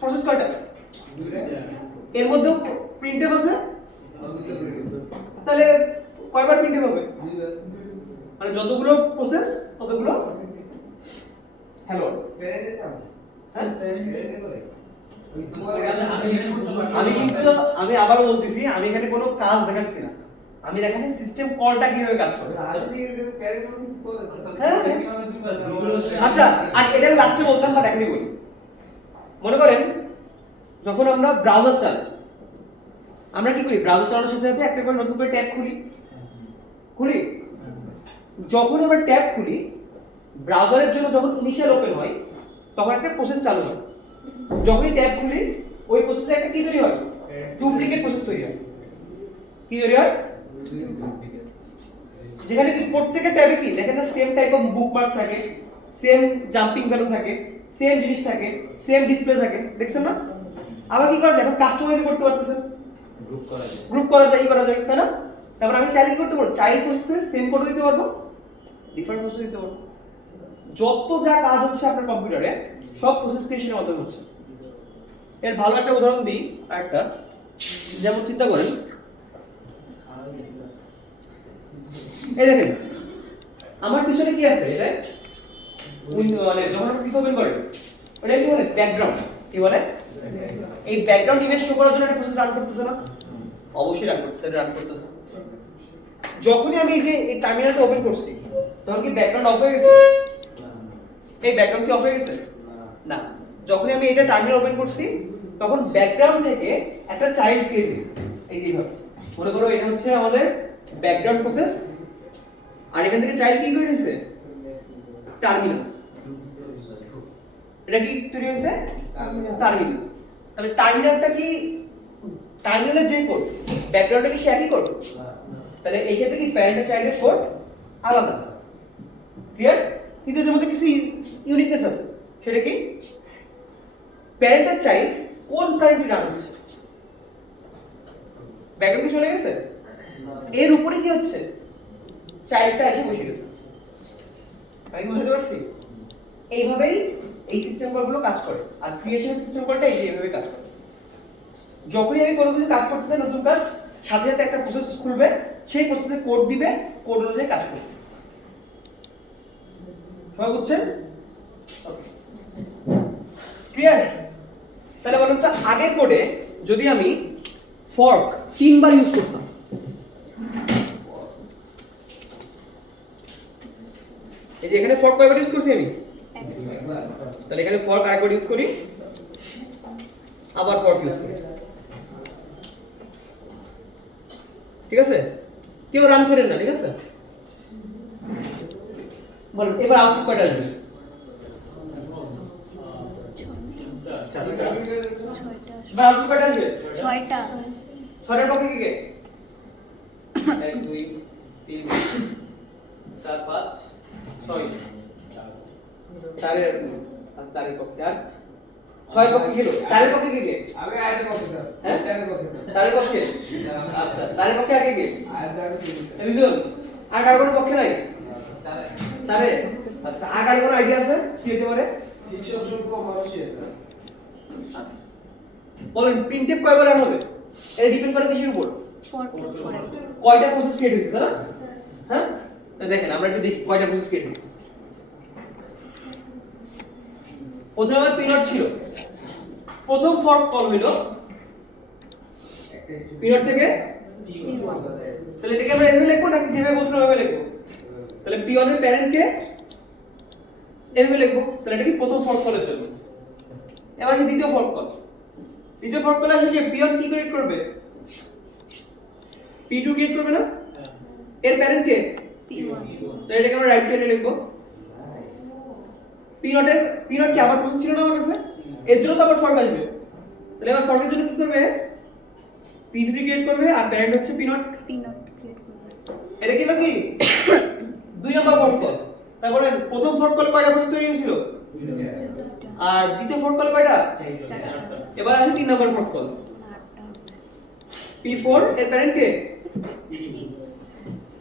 প্রসেস কয়টা এর মধ্যেও প্রিন্টএফ আছে তাহলে কয়বার প্রিন্টএফ হবে মানে যতগুলো প্রসেস ততগুলো হ্যালো হ্যাঁ আমি আবারও বলতেছি আমি এখানে কোনো কাজ দেখাচ্ছি না আমি দেখাচ্ছি সিস্টেম কলটা কিভাবে কাজ করে হ্যাঁ আচ্ছা আর এটা আমি লাস্টে বলতাম বাট এখনই বলি মনে করেন যখন আমরা ব্রাউজার চালাই আমরা কি করি ব্রাউজার চালানোর সাথে সাথে একটা করে নতুন করে ট্যাব খুলি যখন আমরা ট্যাব খুলি ব্রাউজারের জন্য যখন ইনিশিয়াল ওপেন হয় তখন একটা প্রসেস চালু হয় যখনই ট্যাব খুলি ওই প্রসেসে একটা কি তৈরি হয় ডুপ্লিকেট প্রসেস তৈরি হয় কি তৈরি হয় যেখানে কি প্রত্যেকটা ট্যাবে কি দেখেন না সেম টাইপ অফ বুকমার্ক থাকে সেম জাম্পিং ভ্যালু থাকে সেম জিনিস থাকে সেম ডিসপ্লে থাকে দেখছেন না আবার কি করা যায় এখন কাস্টমাইজ করতে পারতেছেন গ্রুপ করা যায় তাই না তারপর আমি চাইল্ড করতে পারবো চাইল্ড প্রসেসে সেম কোড দিতে পারবো ডিফারেন্ট প্রসেস দিতে পারবো যত যা কাজ হচ্ছে আপনার কম্পিউটারে সব প্রসেস ক্রিয়েশনের মাধ্যমে হচ্ছে এর ভালো একটা উদাহরণ দিই একটা যেমন চিন্তা করেন এই দেখেন আমার পিছনে কি আছে এটা মানে যখন আপনি পিছনে ওপেন করেন ওটা কি বলে ব্যাকগ্রাউন্ড কি বলে এই ব্যাকগ্রাউন্ড ইমেজ শো করার জন্য একটা প্রসেস রান করতেছে না অবশ্যই রান করতেছে যখনই আমি এই যে এই টার্মিনালটা ওপেন করছি তখন কি ব্যাকগ্রাউন্ড অফ হয়ে গেছে এই ব্যাকগ্রাউন্ড কি অফ হয়ে গেছে না যখনই আমি এটা টার্মিনাল ওপেন করছি তখন ব্যাকগ্রাউন্ড থেকে একটা চাইল্ড ক্রিয়েট হয়েছে এই যে এইভাবে মনে করো এটা হচ্ছে আমাদের ব্যাকগ্রাউন্ড প্রসেস আর এখান থেকে চাইল্ড কি ক্রিয়েট হয়েছে টার্মিনাল এটা কি তৈরি হয়েছে টার্মিনাল তাহলে টার্মিনালটা কি টার্মিনালের যে কোড ব্যাকগ্রাউন্ডটা কি সে একই কোড তাহলে এই ক্ষেত্রে কি প্যারেন্ট আর চাইল্ডের কোড আলাদা ক্লিয়ার কিন্তু এর মধ্যে কিছু ইউনিকনেস আছে সেটা কি প্যারেন্ট আর চাইল্ড কোন কারেন্টলি রান হচ্ছে ব্যাকগ্রাউন্ড কি চলে গেছে এর উপরে কি হচ্ছে চাইল্ডটা এসে বসে গেছে আমি বুঝতে পারছি এইভাবেই এই সিস্টেম কলগুলো কাজ করে আর ক্রিয়েশন সিস্টেম কলটা এইভাবে কাজ করে যখনই আমি কোনো কিছু কাজ করতে চাই নতুন কাজ সাথে সাথে একটা প্রসেস খুলবে সেই প্রসেসে কোড দিবে কোড অনুযায়ী কাজ করবে সবাই বুঝছেন ওকে ক্লিয়ার তাহলে বলুন তো আগের কোডে যদি আমি ফর্ক তিনবার ইউজ করতাম এই যে এখানে ফর্ক কয়বার ইউজ করছি আমি তাহলে এখানে ফর্ক আরেকবার ইউজ করি আবার ফর্ক ইউজ করি ঠিক আছে কেউ রান করেন না ঠিক আছে বলুন এবার আউটপুট কয়টা আসবে এবার আউটপুট কয়টা আসবে 6টা 6টার পক্ষে কি কে 1 2 3 4 5 6 চারের পক্ষে আর 6 পক্ষে ছিল 4 পক্ষে কে কে আমি আয়ের পক্ষে স্যার হ্যাঁ 4 পক্ষে স্যার 4 পক্ষে আচ্ছা 4 পক্ষে আগে কে আর জায়গা ছিল দুজন আর কার কোনো পক্ষে নাই 4 চারে আচ্ছা আর কার কোনো আইডিয়া আছে কি হতে পারে 300 শুল্ক মানুষই স্যার আচ্ছা বলেন প্রিন্টএফ কয়বার রান হবে এটা ডিপেন্ড করে কিসের উপর কয়টা প্রসেস ক্রিয়েট হয়েছে তাই না হ্যাঁ তো দেখেন আমরা একটু দেখি কয়টা প্রসেস ক্রিয়েট হয়েছে প্রথমে আমার পিনট ছিল প্রথম ফর্ক কল হলো পিনট থেকে তাহলে এটাকে আমরা এভাবে লিখবো নাকি যেভাবে বলছিলাম ওভাবে লিখবো তাহলে P1 এর প্যারেন্ট কে এভাবে লিখবো তাহলে এটা কি প্রথম ফর্ক কলের জন্য এবার কি দ্বিতীয় ফর্ক কল আসলে যে P1 কি ক্রিয়েট করবে P2 ক্রিয়েট করবে না এর প্যারেন্ট কে তাহলে এটাকে আমরা রাইট সাইডে লিখবো P0 কি আবার প্রসেস ছিল না আমার কাছে এর জন্য তো আবার ফর্ক আসবে তাহলে এবার ফর্কের জন্য কি করবে P3 ক্রিয়েট করবে আর প্যারেন্ট হচ্ছে P0 ক্রিয়েট করবে এটা কি বাকি দুই নাম্বার ফর্ক কল তারপরে প্রথম ফর্ক কল কয়টা প্রসেস তৈরি হয়েছিল আর দ্বিতীয় ফর্ক কল কয়টা এবার আসে 3 নাম্বার ফর্ক কল P4 এর প্যারেন্ট কে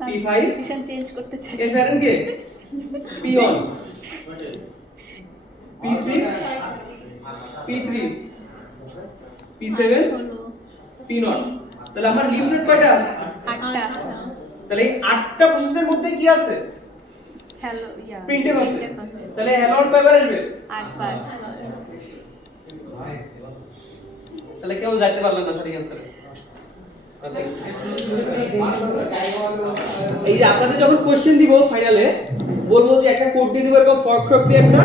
P5 ডিসিশন চেঞ্জ করতে চাই। এর প্যারেন্ট কে P1 কয়টা? P6 P3 P7 হলো P0 তাহলে আমার লিফ নোড কয়টা 8টা। তাহলে এই 8টা প্রসেসের মধ্যে কি আছে হ্যালো ইয়া প্রিন্টএফ আছে printf আছে। তাহলে হ্যালো আউট কয়বার আসবে 8বার। তাহলে কেউ যাইতে পারলো না সঠিক অ্যানসার এই যে আপনাদের যখন কোশ্চেন দিব ফাইনালে বলবো যে একটা কোড দিয়ে দিব এরকম ফর্ক ট্রক দিয়ে একটা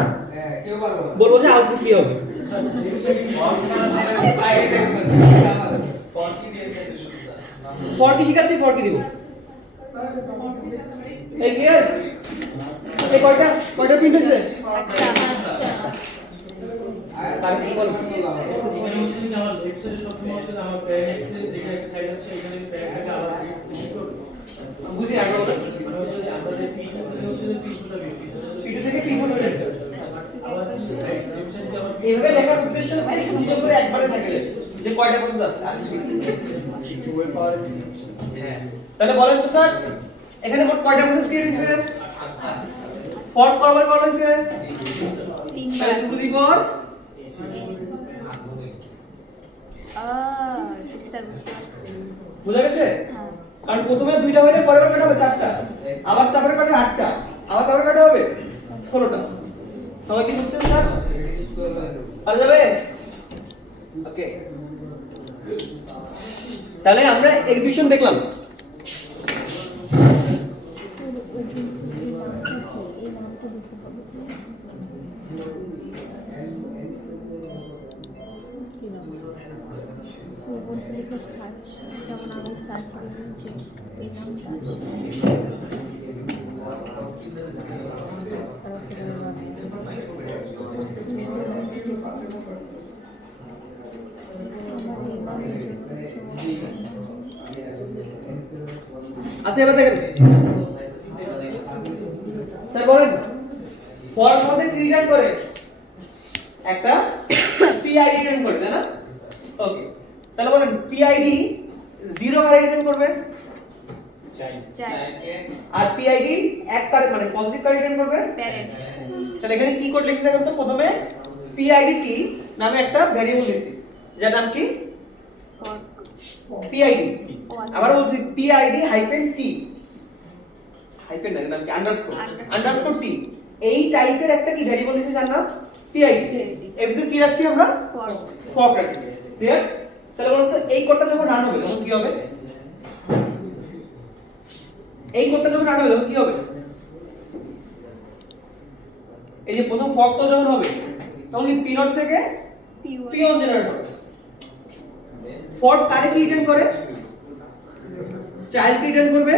বলবো যে আউটপুট কি হবে ফর কি শিখাচ্ছি ফর কি দিব এই ক্লিয়ার এই কয়টা প্রিন্ট হয়েছে তার কি বলবো এখানে হচ্ছে যে আমার লেফট সাইডে সবসময় হচ্ছে যে আমার প্যারেন্ট যেখানে একটা সাইড আছে এখানে প্যারেন্টটাকে আবার রিড করব বুঝি আগে বলো মানে হচ্ছে যে আমরা যে P2 থেকে হচ্ছে যে P2টা বেশি P2 থেকে P4 এর আবার লেফট সাইডে আবার এইভাবে লেখার উদ্দেশ্য হচ্ছে সুন্দর করে একবারে থাকে যে কয়টা প্রসেস আছে আর কিছু হ্যাঁ তাহলে বলেন তো স্যার এখানে মোট কয়টা প্রসেস ক্রিয়েট হয়েছে ফর কয়বার কল হয়েছে 3বার। টু টু দি পাওয়ার জি স্যার বুঝতে পারছি। বুঝা গেছে হ্যাঁ। কারণ প্রথমে দুইটা হলে পরের বার কটা হবে চারটা আবার তারপরে কটা আটটা আবার তারপরে কটা হবে 16টা সবাই কি বুঝছেন স্যার পারা যাবে ওকে তাহলে আমরা এক্সিকিউশন দেখলাম যেমন আমি সার্চ করলাম যে এই নামটা আচ্ছা এবার দেখেন স্যার বলেন ফর আমাদের কি রিটার্ন করে একটা পিআইডি রিটার্ন করে তাই না ওকে তাহলে বলেন পিআইডি 0 কারে রিটার্ন করবে চাই আর পিআইডি এক কারে মানে পজিটিভ কারে রিটার্ন করবে প্যারেন্ট। তাহলে এখানে কি কোড লিখে দেখেন তো প্রথমে পিআইডি টি নামে একটা ভ্যারিয়েবল দিছি যার নাম কি পিআইডি আবার বলছি পিআইডি হাইফেন টি হাইফেন না নাম কি আন্ডারস্কোর টি এই টাইপের একটা কি ভ্যারিয়েবল দিছি যার নাম পিআইডি এর ভিতরে কি রাখছি আমরা ফর্ক রাখছি ক্লিয়ার তাহলে বলুন তো এই কোডটা যখন রান হবে তখন কি হবে এই কোডটা যখন রান হবে তখন কি হবে এই যে প্রথম ফর্ক কল যখন হবে তখন কি p0 থেকে p1 জেনারেট হবে ফর্ক কারে কি রিটার্ন করে চাইল্ড রিটার্ন করবে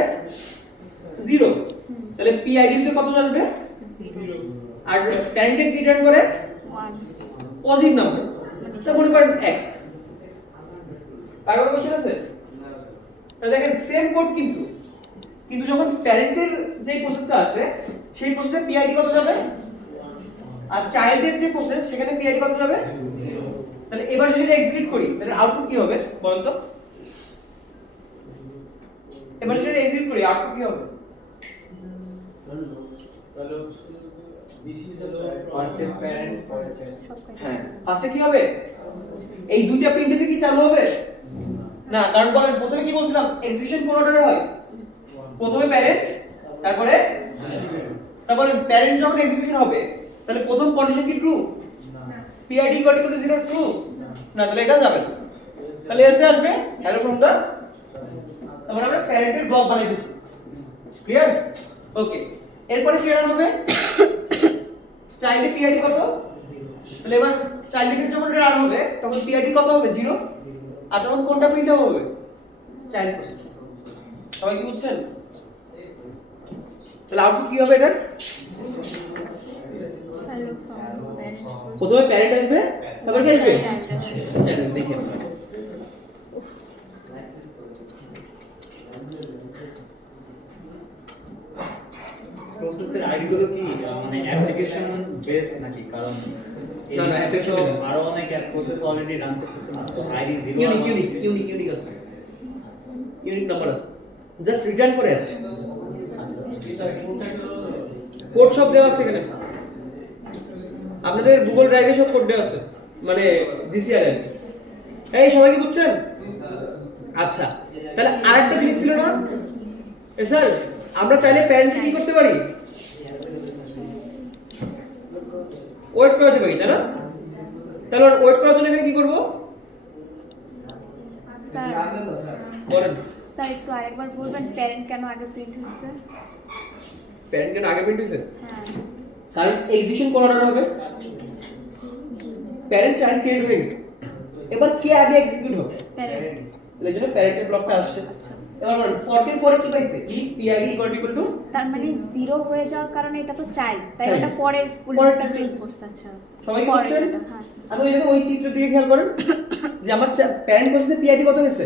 0 তাহলে পিআইডি তে কত আসবে 0 আর প্যারেন্ট কি রিটার্ন করে 1 পজিটিভ নাম্বার তো মনে করেন 1 কারণ কোশ্চেন আছে তাহলে দেখেন সেম কোড কিন্তু যখন প্যারেন্টের যে প্রসেসটা আছে সেই প্রসেসে পিআইডি কত যাবে আর চাইল্ডের যে প্রসেস সেখানে পিআইডি কত যাবে 0 তাহলে এবার যদি এটা এক্সিকিউট করি তাহলে আউটপুট কি হবে বলেন তো এবার যদি এটা এক্সিকিউট করি আউটপুট কি হবে তাহলে this is the first parents পরে চাইল্ড হ্যাঁ ফার্স্টে কি হবে এই দুইটা প্রিন্টএফে কি চালু হবে না কারণ বলেন প্রথমে কি বলছিলাম এক্সিকিউশন কোন অর্ডারে হয় প্রথমে প্যারেন্ট তারপরে প্যারেন্ট যখন এক্সিকিউশন হবে তাহলে প্রথম কন্ডিশন কি true PID equal to 0 true না তাহলে এটা যাবে না তাহলে এসে আসবে হ্যালো ফ্রম দা তখন আমরা প্যারেন্টের ব্লক বানাই দিচ্ছি ক্লিয়ার ওকে এরপরে কি রান হবে চাইল্ডের পিআইডি কত তাহলে এবার চাইল্ডের যখন রান হবে তখন পিআইডি কত হবে 0 আর তখন কোনটা প্রিন্ট হবে চাইল্ড প্রসেস সবাই কি বুঝছেন তাহলে আউটপুট কি হবে এটা হ্যালো ফ্রম প্যারেন্ট প্রথমে প্যারেন্ট আসবে তারপর কি আসবে চাইল্ড দেখি প্রসেসের আইডি গুলো কি মানে অ্যাপ্লিকেশন বেসড নাকি কারণ এই না, না, ম্যাথে তো application- আরো অনেক প্রসেস অলরেডি রান করতেছে না আইডি 0 ইউনিক আছে ইউনিক আছে ইউনিক নাম্বার আছে জাস্ট রিটার্ন করে কোড সব দেওয়া আছে এখানে, আপনাদের গুগল ড্রাইভে সব কোড দেওয়া আছে, মানে জিসিআরএল। এই সবাই কি বুঝছেন? আচ্ছা, তাহলে আরেকটা জিনিস ছিল না স্যার, আমরা চাইলে প্যারেন্টকে কি করতে পারি? ওয়েট করাতে পারি, তাই না? তাহলে ওয়েট করার জন্য এখানে কি করব? স্যার বলেন। স্যার একটু আরেকবার বলবেন প্যারেন্ট কেন আগে প্রিন্ট হচ্ছে? প্যারেন্ট কেন আগে প্রিন্ট হয়েছে? হ্যাঁ কারণ এক্সিকিউশন করানো হবে, প্যারেন্ট চাইল্ড ক্রিয়েট হয়ে গেছে, এবার কে আগে এক্সিকিউট হবে? প্যারেন্ট। এর জন্য প্যারেন্টের ব্লকটা আসছে। এবার বলেন 40 এর পরে কি পাইছে? ই পিআইডি ইকুয়াল টু, তার মানে 0 হয়ে যাওয়ার কারণে এটা তো চাইল্ড, তাই Child। এটা পরের পরেরটা উল্টোটা প্রিন্ট print করতে। আচ্ছা সবাই কি পরের বুঝছেন? এটা, হ্যাঁ আমি ওই জায়গায় ওই চিত্রের দিকে খেয়াল করেন যে আমার প্যারেন্ট প্রসেসে পিআইডি কত গেছে?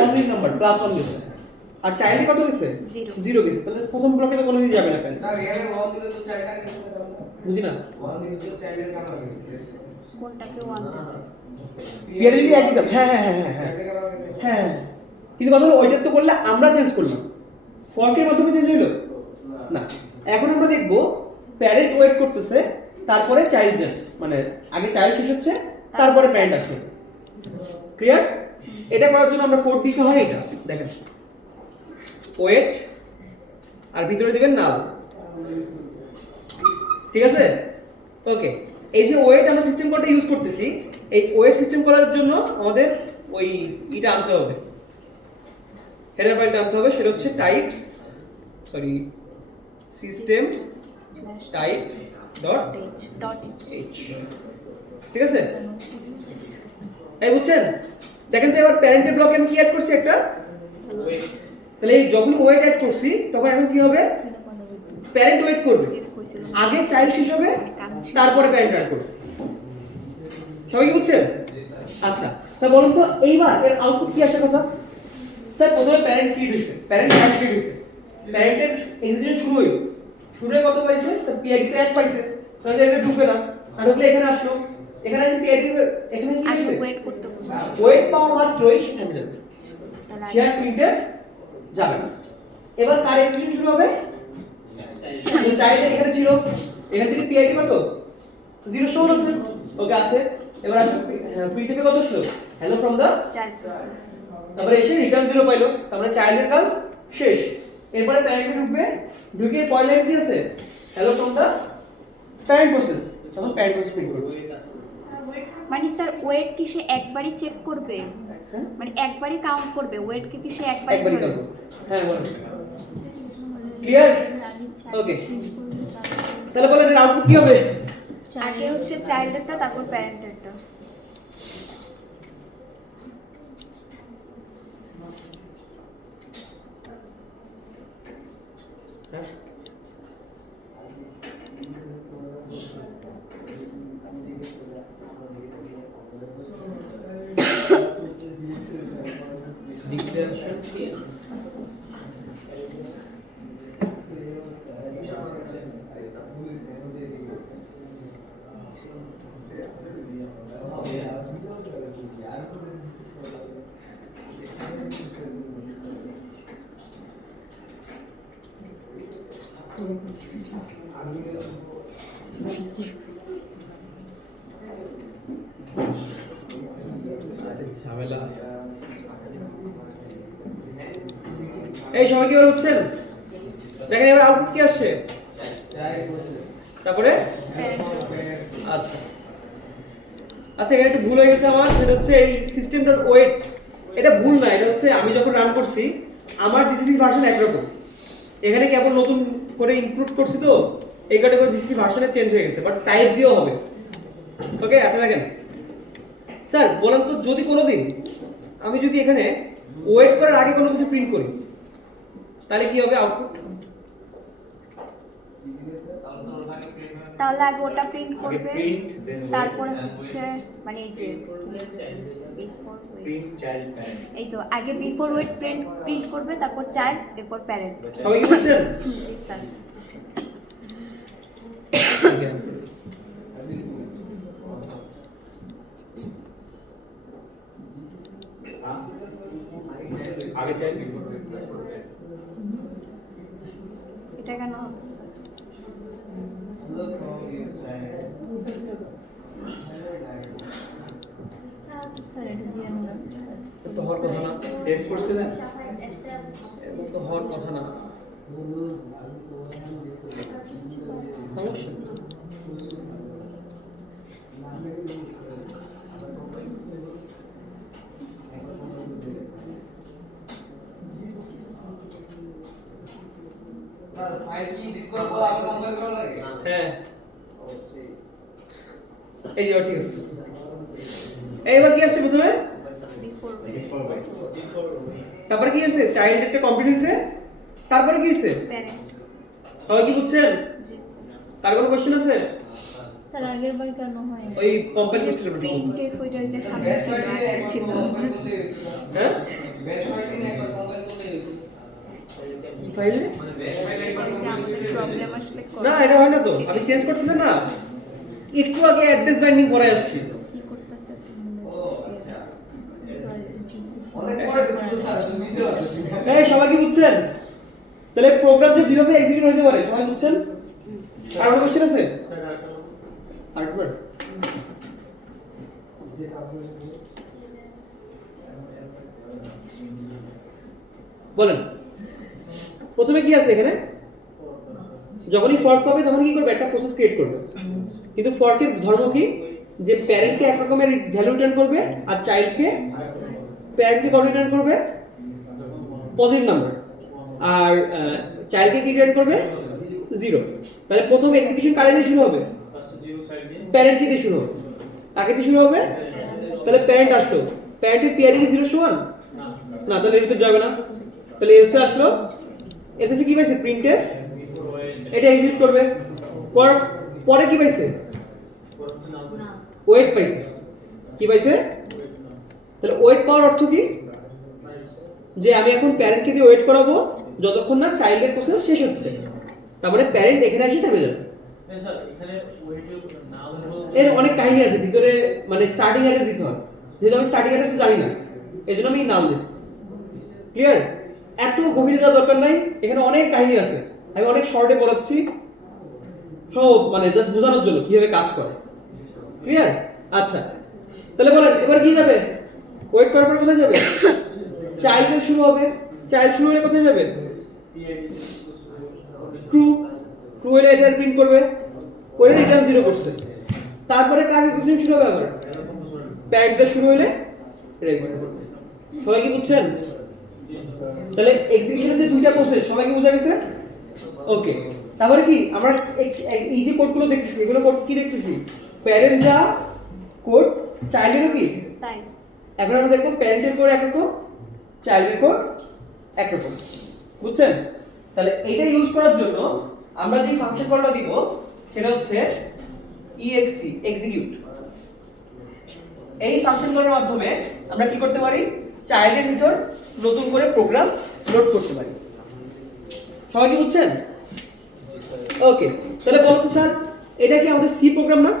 পজিটিভ নাম্বার +1 গেছে, আর চাইল্ডে কত গেছে? 0 গেছে। তাহলে প্রথম ব্লকে তো কোনো কিছু যাবে না প্যারেন্ট। স্যার এখানে 1 দিলে তো চাইল্ডটা গেছে না? বুঝি না 1 দিলে তো চাইল্ডের কারণ হবে। কোনটাকে 1 পিআইডি যদি একই দাম, হ্যাঁ হ্যাঁ হ্যাঁ হ্যাঁ হ্যাঁ চাইল্ডের কারণ হবে। হ্যাঁ, কিন্তু কথা হলো ওইটার তো করলে আমরা চেঞ্জ করলাম, 40 এর মাধ্যমে চেঞ্জ হইলো না। এখন আমরা দেখব প্যারেন্ট ওয়েট করতেছে, তারপরে চাইল্ড যাচ্ছে, মানে আগে চাইল্ড শেষ হচ্ছে, তারপরে প্যারেন্ট আসতেছে। ক্লিয়ার? এটা করার জন্য আমরা কোড দিতে হয় এটা দেখেন, ওয়েট আর ভিতরে দিবেন নাল, ঠিক আছে? ওকে, এই যে ওয়েট আমরা সিস্টেম কোডটা ইউজ করতেছি, এই ওয়েট সিস্টেম করার জন্য আমাদের ওই এটা আনতে হবে, হেডার ফাইলটা আনতে হবে, সেটা হচ্ছে types system types dot h, ঠিক আছে? এই বুঝছেন? দেখেন তো এবার প্যারেন্টের ব্লকে আমি কি অ্যাড করছি একটা, তাহলে এই যখন ওয়েট অ্যাড করছি তখন এখন কি হবে? প্যারেন্ট ওয়েট করবে, আগে চাইল্ড শেষ হবে, তারপরে প্যারেন্ট অ্যাড করবে। সবাই কি বুঝছেন? আচ্ছা, তা বলুন তো এইবার এর আউটপুট কি আসার কথা? স্যার প্রথমে প্যারেন্ট ক্রিয়েট হইছে, প্যারেন্ট চাইল্ড ক্রিয়েট হইছে, প্যারেন্টের এক্সিকিউশন শুরু হইলো, শুরুতে কত পাইছে? তার পিআইডি তে 1 পাইছে, তাহলে এটা ঢুকবে না, আর ঢুকলে এখানে আসলো, এখানে আছে পিআইডি, এখানে কি আগে আছে? ওয়েট করতে বলছি। ওয়েট পাওয়া মাত্রই সে থেমে যাবে, তাহলে সে আর প্রিন্টে যাবে না। এবার কার এক্সিকিউশন শুরু হবে? চাইল্ড এখানে ছিল, এখান থেকে পিআইডি কত? 0 শো হলো স্যার, ওকে আছে। এবার আসো প্রিন্টে কত ছিল? Hello from the child process. তারপরে এসে রিটার্ন 0 পাইলো, তারপরে চাইল্ডের কাজ শেষ। এরপরে প্যারেন্টে ঢুকবে, ঢুকে পয়েন্ট লাইন কি আছে? Hello from the parent process, তখন প্যারেন্ট প্রসেস প্রিন্ট করবে। মানে স্যার ওয়েট কি সে একবারই চেক করবে? মানে একবারই কাউন্ট করবে, ওয়েট কি সে একবারই একবারই ধরবে? করব, হ্যাঁ বলুন। ক্লিয়ার? ওকে, তাহলে বলেন এর আউটপুট কি হবে? আগে হচ্ছে চাইল্ডেরটা, তারপর প্যারেন্টেরটা। হ্যাঁ ডিক্লারেশন ঝামেলা। এই সবাই কি বুঝছেন? দেখেন এবার আউটপুট কি আসছে, চাইল্ড প্রসেস। তারপরে আচ্ছা আচ্ছা, এখানে একটু ভুল হয়ে গেছে আমার, সেটা হচ্ছে এই সিস্টেম ডট ওয়েট, এটা ভুল না, এটা হচ্ছে আমি যখন রান করছি আমার জিসিসি ভার্সন একরকম, এখানে কেবল নতুন করে ইনক্লুড করছি, তো এই কারণে করে জিসিসি ভার্সনে চেঞ্জ হয়ে গেছে, বাট টাইপ দিয়েও হবে। ওকে, আচ্ছা দেখেন স্যার বলেন তো, যদি কোনোদিন আমি যদি এখানে ওয়েট করার আগে কোনো কিছু প্রিন্ট করি তাহলে কি হবে আউটপুট? তাহলে আগে ওটা প্রিন্ট আগে করবে, প্রিন্ট দেন তারপরে হচ্ছে মানে এই যে বিফোর প্রিন্ট চাইল্ড প্যারেন্ট। এই তো আগে বিফোর ওয়েট প্রিন্ট করবে, তারপর চাইল্ড, এরপর প্যারেন্ট। সবাই কি বুঝছেন? জি স্যার। আগে চাইল্ড এটা কেন হবে? Look from your child. Sir এটা দিয়ে আমরা এটা তো হওয়ার কথা না, সেভ করছিলেন? এটা তো হওয়ার কথা না। অবশ্যই। স্যার ফাইল কি এডিট করার পর আবার কম্পাইল করা লাগে? হ্যাঁ, এই যে ঠিক আছে। এইবার কি আসছে প্রথমে? তারপরে কি হয়েছে? চাইল্ড একটা কমপ্লিট হয়েছে, তারপরে কি হয়েছে? প্যারেন্ট। সবাই কি বুঝছেন? জি স্যার। কার কোনো কোশ্চেন আছে? স্যার আগের বার কেন হয় ওই কম্পেল করছিলাম প্রিন্ট এফ ওইটাকে সামনে ব্যাচ ছিল, ফাইল আগে ছিল। কম্পাইল করতে হয়েছে। হ্যাঁ, ব্যাচ ফাইল নিয়ে একবার কম্পাইল করতে হয়েছে। কি ফাইলে? এই যে আমাদের প্রবলেম আসলে না এটা হয় না তো, আমি চেঞ্জ করতেছি না, একটু আগে অ্যাড্রেস বাইন্ডিং করে আসছি। কি করতেছে? ও আচ্ছা। তো জিসিসি অনেক পরে দিছিল স্যার, তুমি ভিডিও আছে। এই সবাই কি বুঝছেন? তাহলে প্রোগ্রাম যে দুইভাবে এক্সিকিউট হতে পারে, সবাই বুঝছেন? আর কোনো কোশ্চেন আছে? আরেকবার বলেন। প্রথমে কি আছে এখানে? যখনই ফর্ক পাবে তখন কি করবে? একটা প্রসেস ক্রিয়েট করবে। কিন্তু ফর্কের ধর্ম কি? যে প্যারেন্টকে এক রকমের ভ্যালু রিটার্ন করবে আর চাইল্ডকে কত রিটার্ন করবে? Positive number. আর চাইল্ডকে কি রিটার্ন করবে? 0। তাহলে প্রথম এক্সিকিউশন কারে দিয়ে শুরু হবে? প্যারেন্ট দিয়ে শুরু হবে। কাকে দিয়ে শুরু হবে? তাহলে প্যারেন্ট আসলো, প্যারেন্টের পিআইডি কি 0 সমান না, তাহলে এটা তো যাবে না। তাহলে এলসে আসলো, এলসে কি পাইছে? প্রিন্টএফ, এটা এক্সিকিউট করবে। পরে কি পাইছে? ওয়েট পাইছে। কি পাইছে? তাহলে ওয়েট পাওয়ার অর্থ কি? যে আমি এখন প্যারেন্টকে দিয়ে ওয়েট করাবো যতক্ষণ না চাইল্ডের প্রসেস শেষ হচ্ছে, তারপরে প্যারেন্ট এখানে এসে থেমে যাবে। স্যার এখানে ওয়েটের নাম এর অনেক কাহিনী আছে ভিতরে, মানে স্টার্টিং অ্যাড্রেস দিতে হয়, যেহেতু আমি স্টার্টিং অ্যাড্রেস জানি না এই জন্য আমি নাম দিচ্ছি। ক্লিয়ার? এত গভীরে যাওয়ার দরকার নাই, এখানে অনেক কাহিনী আছে, আমি অনেক শর্টে পড়াচ্ছি, সব মানে জাস্ট বোঝানোর জন্য কিভাবে কাজ করে। ক্লিয়ার? আচ্ছা তাহলে বলেন এবার কি যাবে? ওয়েট করার পর কোথায় যাবে? চাইল্ডের শুরু হবে, চাইল্ড শুরু হলে কোথায় যাবে? ট্রু, ট্রু হলে এটা প্রিন্ট করবে, করে রিটার্ন 0 করছে। তারপরে কার এক্সিকিউশন শুরু হবে? আবার প্যারেন্টটা শুরু হলে এটা এক্সিকিউট করবে। সবাই কি বুঝছেন? তাহলে এক্সিকিউশনের যে দুইটা প্রসেস, সবাই কি বুঝা গেছে? ওকে, তারপরে কি আমরা এই যে কোডগুলো দেখতেছি, এগুলো কোড কি দেখতেছি? প্যারেন্ট যা কোড, চাইল্ডেরও কি তাই। এখন আমরা দেখব প্যারেন্টের কোড একরকম, চাইল্ডের কোড একরকম। বুঝছেন? তাহলে এইটা ইউজ করার জন্য আমরা যে ফাংশন কলটা দিব সেটা হচ্ছে exe, এক্সিকিউট। এই ফাংশন কলের মাধ্যমে আমরা কি করতে পারি? চাইল্ডের ভিতর নতুন করে প্রোগ্রাম লোড করতে পারি। সবাই কি বুঝছেন? ওকে, তাহলে বলুন তো স্যার, এটা কি আমাদের সি প্রোগ্রাম না?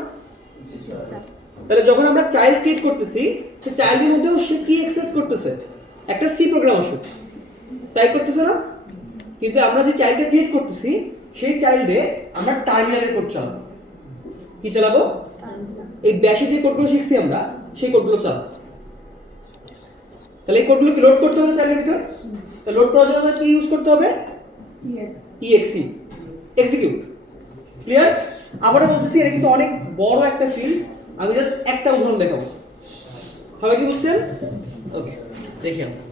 স্যার তাহলে যখন আমরা চাইল্ড ক্রিয়েট করতেছি, সেই চাইল্ডের মধ্যেও সে কি এক্সপেক্ট করতেছে? একটা সি প্রোগ্রাম আসুক, তাই করতেছে না? কিন্তু আমরা যে চাইল্ডটা ক্রিয়েট করতেছি সেই চাইল্ডে আমরা টার্মিনালের কোড চালাবো। কি চালাবো? এই ব্যাশে যে কোডগুলো শিখছি আমরা সেই কোডগুলো চালাবো। তাহলে এই কোডগুলো কি লোড করতে হবে চাইল্ডের ভিতর? তো লোড করার জন্য কি ইউজ করতে হবে? exe, execute. ক্লিয়ার? আবারও বলতেছি এটা কিন্তু অনেক বড় একটা ফিল্ড, আমি জাস্ট একটা উদাহরণ দেখাবো। সবাই কি বুঝছেন? ওকে, দেখি আমরা।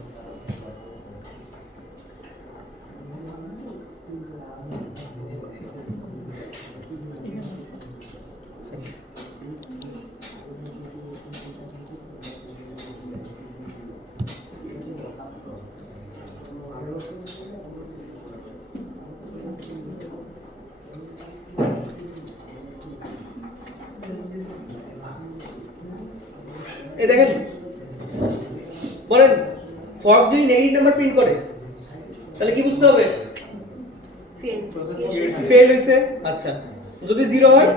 এই দেখেন, বলেন ফর্ক যদি নেগেটিভ নাম্বার প্রিন্ট করে তাহলে কি বুঝতে হবে? ফেল হয়েছে। আচ্ছা, যদি 0 হয়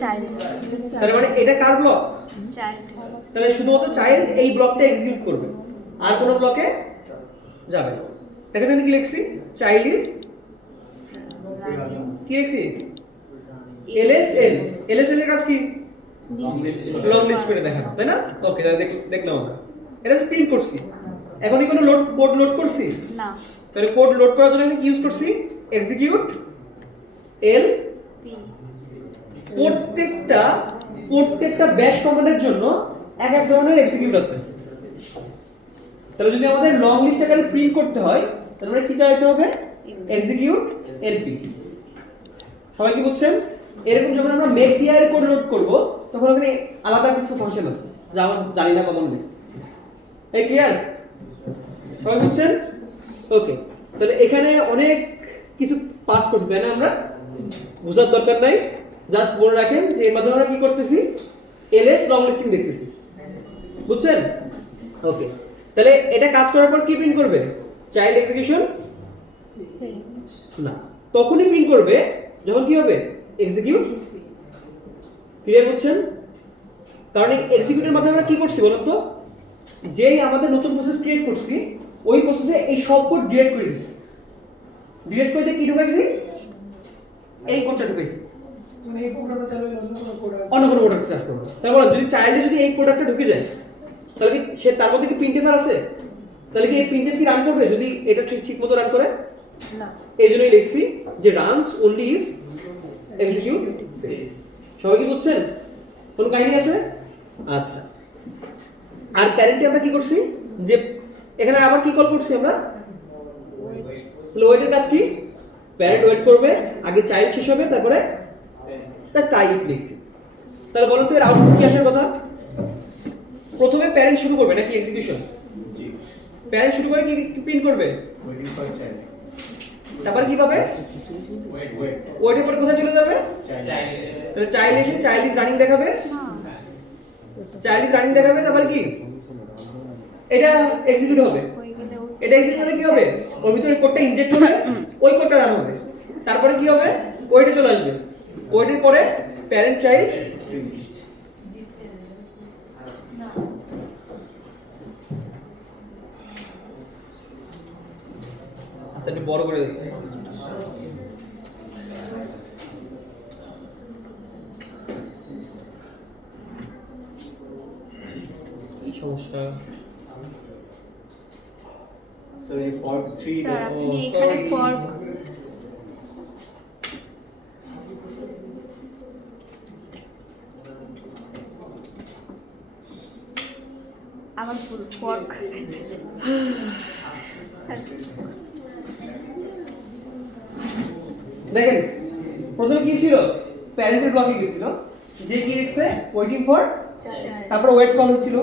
চাইল্ড, তার মানে এটা কার ব্লক? চাইল্ড। তাহলে শুধুমাত্র চাইল্ড এই ব্লকটা এক্সিকিউট করবে, আর কোনো ব্লকে যাবে না। দেখেন আমি কি লিখছি? চাইল্ড ইজ কি লিখছি এলএসএল এলএসএল এর কাজ কি লং লিস্ট করে দেখানো তাই না ওকে তাহলে দেখলাম আমরা এটা প্রিন্ট করছি এখন কি কোনো কোড লোড করছি না তাহলে কোড লোড করার জন্য আমি কি ইউজ করছি এক্সিকিউট এল প্রত্যেকটা ব্যাশ কমান্ডের জন্য এক এক ধরনের এক্সিকিউট আছে তাহলে যদি আমাদের লং লিস্ট আকারে প্রিন্ট করতে হয় তাহলে আমরা কি চালাতে হবে এক্সিকিউট এলপি সবাই কি বুঝছেন এরকম যখন আমরা মেক ডিআর কোড লোড করব তখন ওখানে আলাদা কিছু ফাংশন আছে যা আমরা জানি না কমন নেই এই ক্লিয়ার সবাই বুঝছেন ওকে তাহলে এখানে অনেক কিছু পাস করতে তাই না আমরা বোঝার দরকার নাই জাস্ট মনে রাখেন যে এর মাধ্যমে আমরা কি করতেছি এলএস লং লিস্টিং দেখতেছি বুঝছেন ওকে তাহলে এটা কাজ করার পর কি প্রিন্ট করবে চাইল্ড এক্সিকিউশন না তখনই প্রিন্ট করবে যখন কি হবে এক্সিকিউট ক্লিয়ার বুঝছেন কারণ এই এক্সিকিউটের মাধ্যমে আমরা কি করছি বলুন তো যেই আমাদের নতুন প্রসেস ক্রিয়েট করছি ওই প্রসেসে এই সব কোড ডিলিট করে দিছি ডিলিট করে দিয়ে কি ঢুকাইছি এই কোডটা ঢুকাইছি মানে এই প্রোগ্রামটা চালু হলে অন্য কোনো প্রোডাক্ট চার্জ করব তাই বলেন যদি চাইল্ডে যদি এই প্রোডাক্টটা ঢুকে যায় তাহলে কি সে তার মধ্যে কি প্রিন্টএফ আছে তাহলে কি এই প্রিন্টএফ কি রান করবে যদি এটা ঠিকমতো রান করে না এই জন্যই লিখছি যে রানস অনলি ইফ এক্সিকিউট সবাই কি বুঝছেন কোন কাহিনী আছে আচ্ছা আর প্যারেন্টে আমরা কি করছি যে এখানে আবার কি কল করছি আমরা তাহলে ওয়েটের কাজ কি প্যারেন্ট ওয়েট করবে আগে চাইল্ড শেষ হবে তারপরে তাই লিখছি তাহলে বলো তো এর আউটপুট কি আসার কথা প্রথমে প্যারেন্ট শুরু করবে নাকি এক্সিকিউশন জি প্যারেন্ট শুরু করে কি প্রিন্ট করবে ওয়েটিং ফর চাইল্ড তারপর কি পাবে ওয়েট ওয়েটের পর কোথায় চলে যাবে তাহলে চাইল্ড এসে চাইল্ড ইজ রানিং দেখাবে চাইল্ড ইজ রানিং দেখাবে তারপর কি এটা এক্সিকিউট হবে এটা এক্সিকিউট হলে কি হবে ওর ভিতরে কোডটা ইনজেক্ট হবে ওই কোডটা রান হবে তারপরে কি হবে ওয়েটে চলে আসবে ওয়েটের পরে প্যারেন্ট চাইল্ড আচ্ছা একটু বড় করে দেখি সমস্যা সো এই ফর্ক 3 স্যার আপনি এখানে ফর্ক আমার ভুল ফর্ক দেখেন প্রথমে কি ছিল প্যারেন্টের ব্লকে গেছিল যে কি লিখছে ওয়েটিং ফর তারপর ওয়েট কল হয়েছিল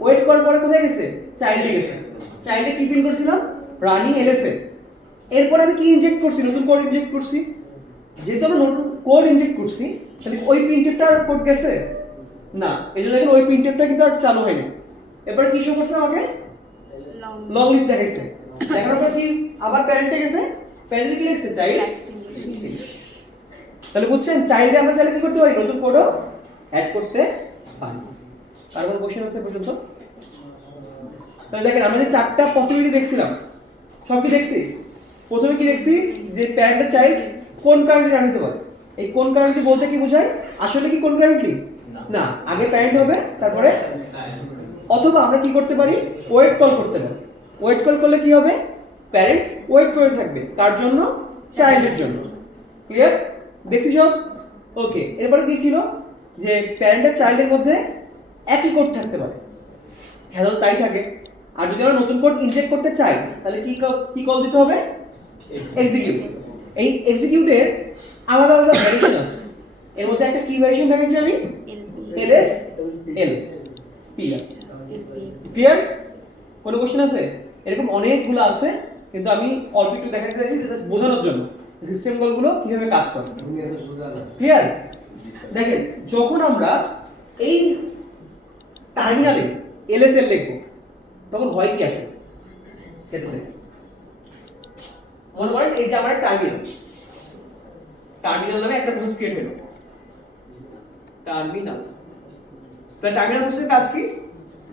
ওয়েট করার পরে কোথায় গেছে চাইল্ডে গেছে চাইল্ডে কি প্রিন্ট করছিলাম রানিং এলএসএ এরপর আমি কি ইনজেক্ট করছি নতুন কোড ইনজেক্ট করছি যেহেতু আমরা নতুন কোড ইনজেক্ট করছি তাহলে ওই প্রিন্টএফটা কোড গেছে না এই জন্য দেখেন ওই প্রিন্টএফটা কিন্তু আর চালু হয়নি এরপর কি শো করছে আমাকে লং লিস্ট দেখাইছে দেখার পর কি আবার প্যারেন্টে গেছে প্যারেন্টে কি লিখছে চাইল্ড তাহলে বুঝছেন চাইল্ডে আমরা চাইলে কি করতে পারি নতুন কোডও অ্যাড করতে পারি আর কোনো কোশ্চেন আছে পর্যন্ত তাহলে দেখেন আমরা যে চারটা পসিবিলিটি দেখছিলাম সব কি দেখছি প্রথমে কি দেখছি যে প্যারেন্ট চাইল্ড কোন কারেন্টলি রান হতে পারে এই কোন কারেন্টলি বলতে কি বোঝায় আসলে কি কোন কারেন্টলি না আগে প্যারেন্ট হবে তারপরে অথবা আমরা কি করতে পারি ওয়েট কল করতে পারি ওয়েট কল করলে কি হবে প্যারেন্ট ওয়েট করে থাকবে কার জন্য চাইল্ডের জন্য ক্লিয়ার দেখছি সব ওকে এরপরে কি ছিল যে প্যারেন্ট আর চাইল্ডের মধ্যে একই কোড থাকতে পারে হ্যাঁ তাই থাকে আর যদি আমরা নতুন কোড ইনজেক্ট করতে চাই তাহলে কি কল দিতে হবে এক্সিকিউট এই এক্সিকিউটের আলাদা আলাদা ভ্যারিয়েশন আছে এর মধ্যে একটা কি ভ্যারিয়েশন দেখাচ্ছি আমি এলএস এল ক্লিয়ার কোনো কোশ্চেন আছে এরকম অনেকগুলো আছে কিন্তু আমি অল্প একটু দেখাতে চাইছি জাস্ট বোঝানোর জন্য সিস্টেম কলগুলো কিভাবে কাজ করে ক্লিয়ার দেখেন যখন আমরা এই টার্মিনালে এলএসএল লিখব তখন হয় কি আসে মনে করেন এই যে আমার টার্মিনাল নামে একটা প্রসেস ক্রিয়েট হলো টার্মিনাল তাহলে টার্মিনাল প্রসেসের কাজ কি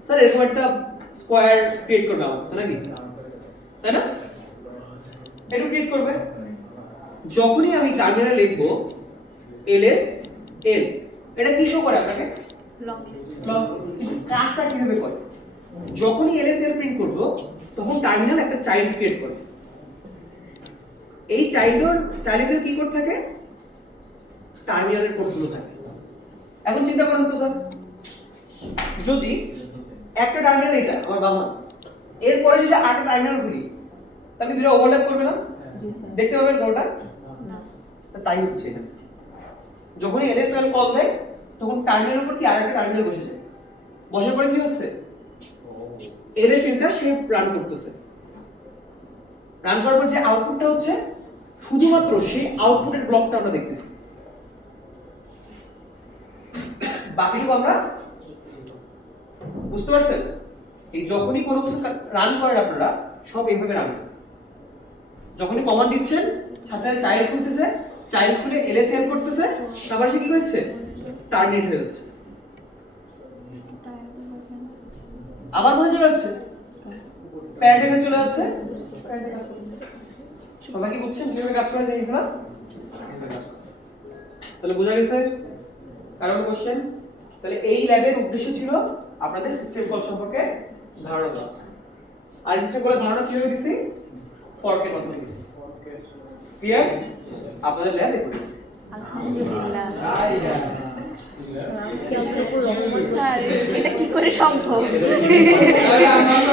স্যার এরকম একটা স্কয়ার ক্রিয়েট করবে আমার কাছে নাকি তাই না এটা ক্রিয়েট করবে যখনই আমি টার্মিনালে লিখবো ls l, এটা কি শো করে আপনাকে? লং কাজটা কিভাবে করে? যখনই ls l প্রিন্ট করব তখন টার্মিনাল একটা চাইল্ড ক্রিয়েট করে। এই চাইল্ডের কি কোড থাকে? টার্মিনালের কোডগুলো থাকে। এখন চিন্তা করুন তো স্যার, যদি একটা টার্মিনাল এটা আমার বাবা, এরপরে যদি আরেকটা টার্মিনাল খুলি তাহলে দুটো ওভারল্যাপ করবে না? জি স্যার। দেখতে পাবেন কোনটা? না। তাই হচ্ছে এখানে। যখনই ls l কল দেয় তখন টার্মিনালের উপর কি আরেকটা টার্মিনাল বসে যায়। বসার পরে কি হচ্ছে? ls টা সে রান করতেছে। রান করার পর যে আউটপুটটা হচ্ছে শুধুমাত্র সেই আউটপুটের ব্লকটা আমরা দেখতেছি, বাকিটুকু আমরা বুঝতে পারছেন? এই যখনই কোনো কিছু রান করেন আপনারা সব এইভাবে রান করেন। যখনই কমান্ড দিচ্ছেন সাথে চাইল্ড খুলতেছে, চাইল্ড খুলে ls l করতেছে, তারপর সে কি করছে? টার্মিনেট হয়ে যাচ্ছে। আবার কোথায় চলে যাচ্ছে? প্যারাডাইমে চলে যাচ্ছে। সবাই কি বুঝছেন কিভাবে কাজ করে জিনিসগুলো? তাহলে বোঝা গেছে? কারণ কোশ্চেন, তাহলে এই ল্যাবের উদ্দেশ্য ছিল আপনাদের সিস্টেম কল সম্পর্কে ধারণা দেওয়া। আর সিস্টেম কলের ধারণা কিভাবে দিছি? ফর্কের মাধ্যমে দিছি। ক্লিয়ার? আপনাদের ল্যাব এ পর্যন্ত। আলহামদুলিল্লাহ স্যার, এটা কি করে সম্ভব? আমার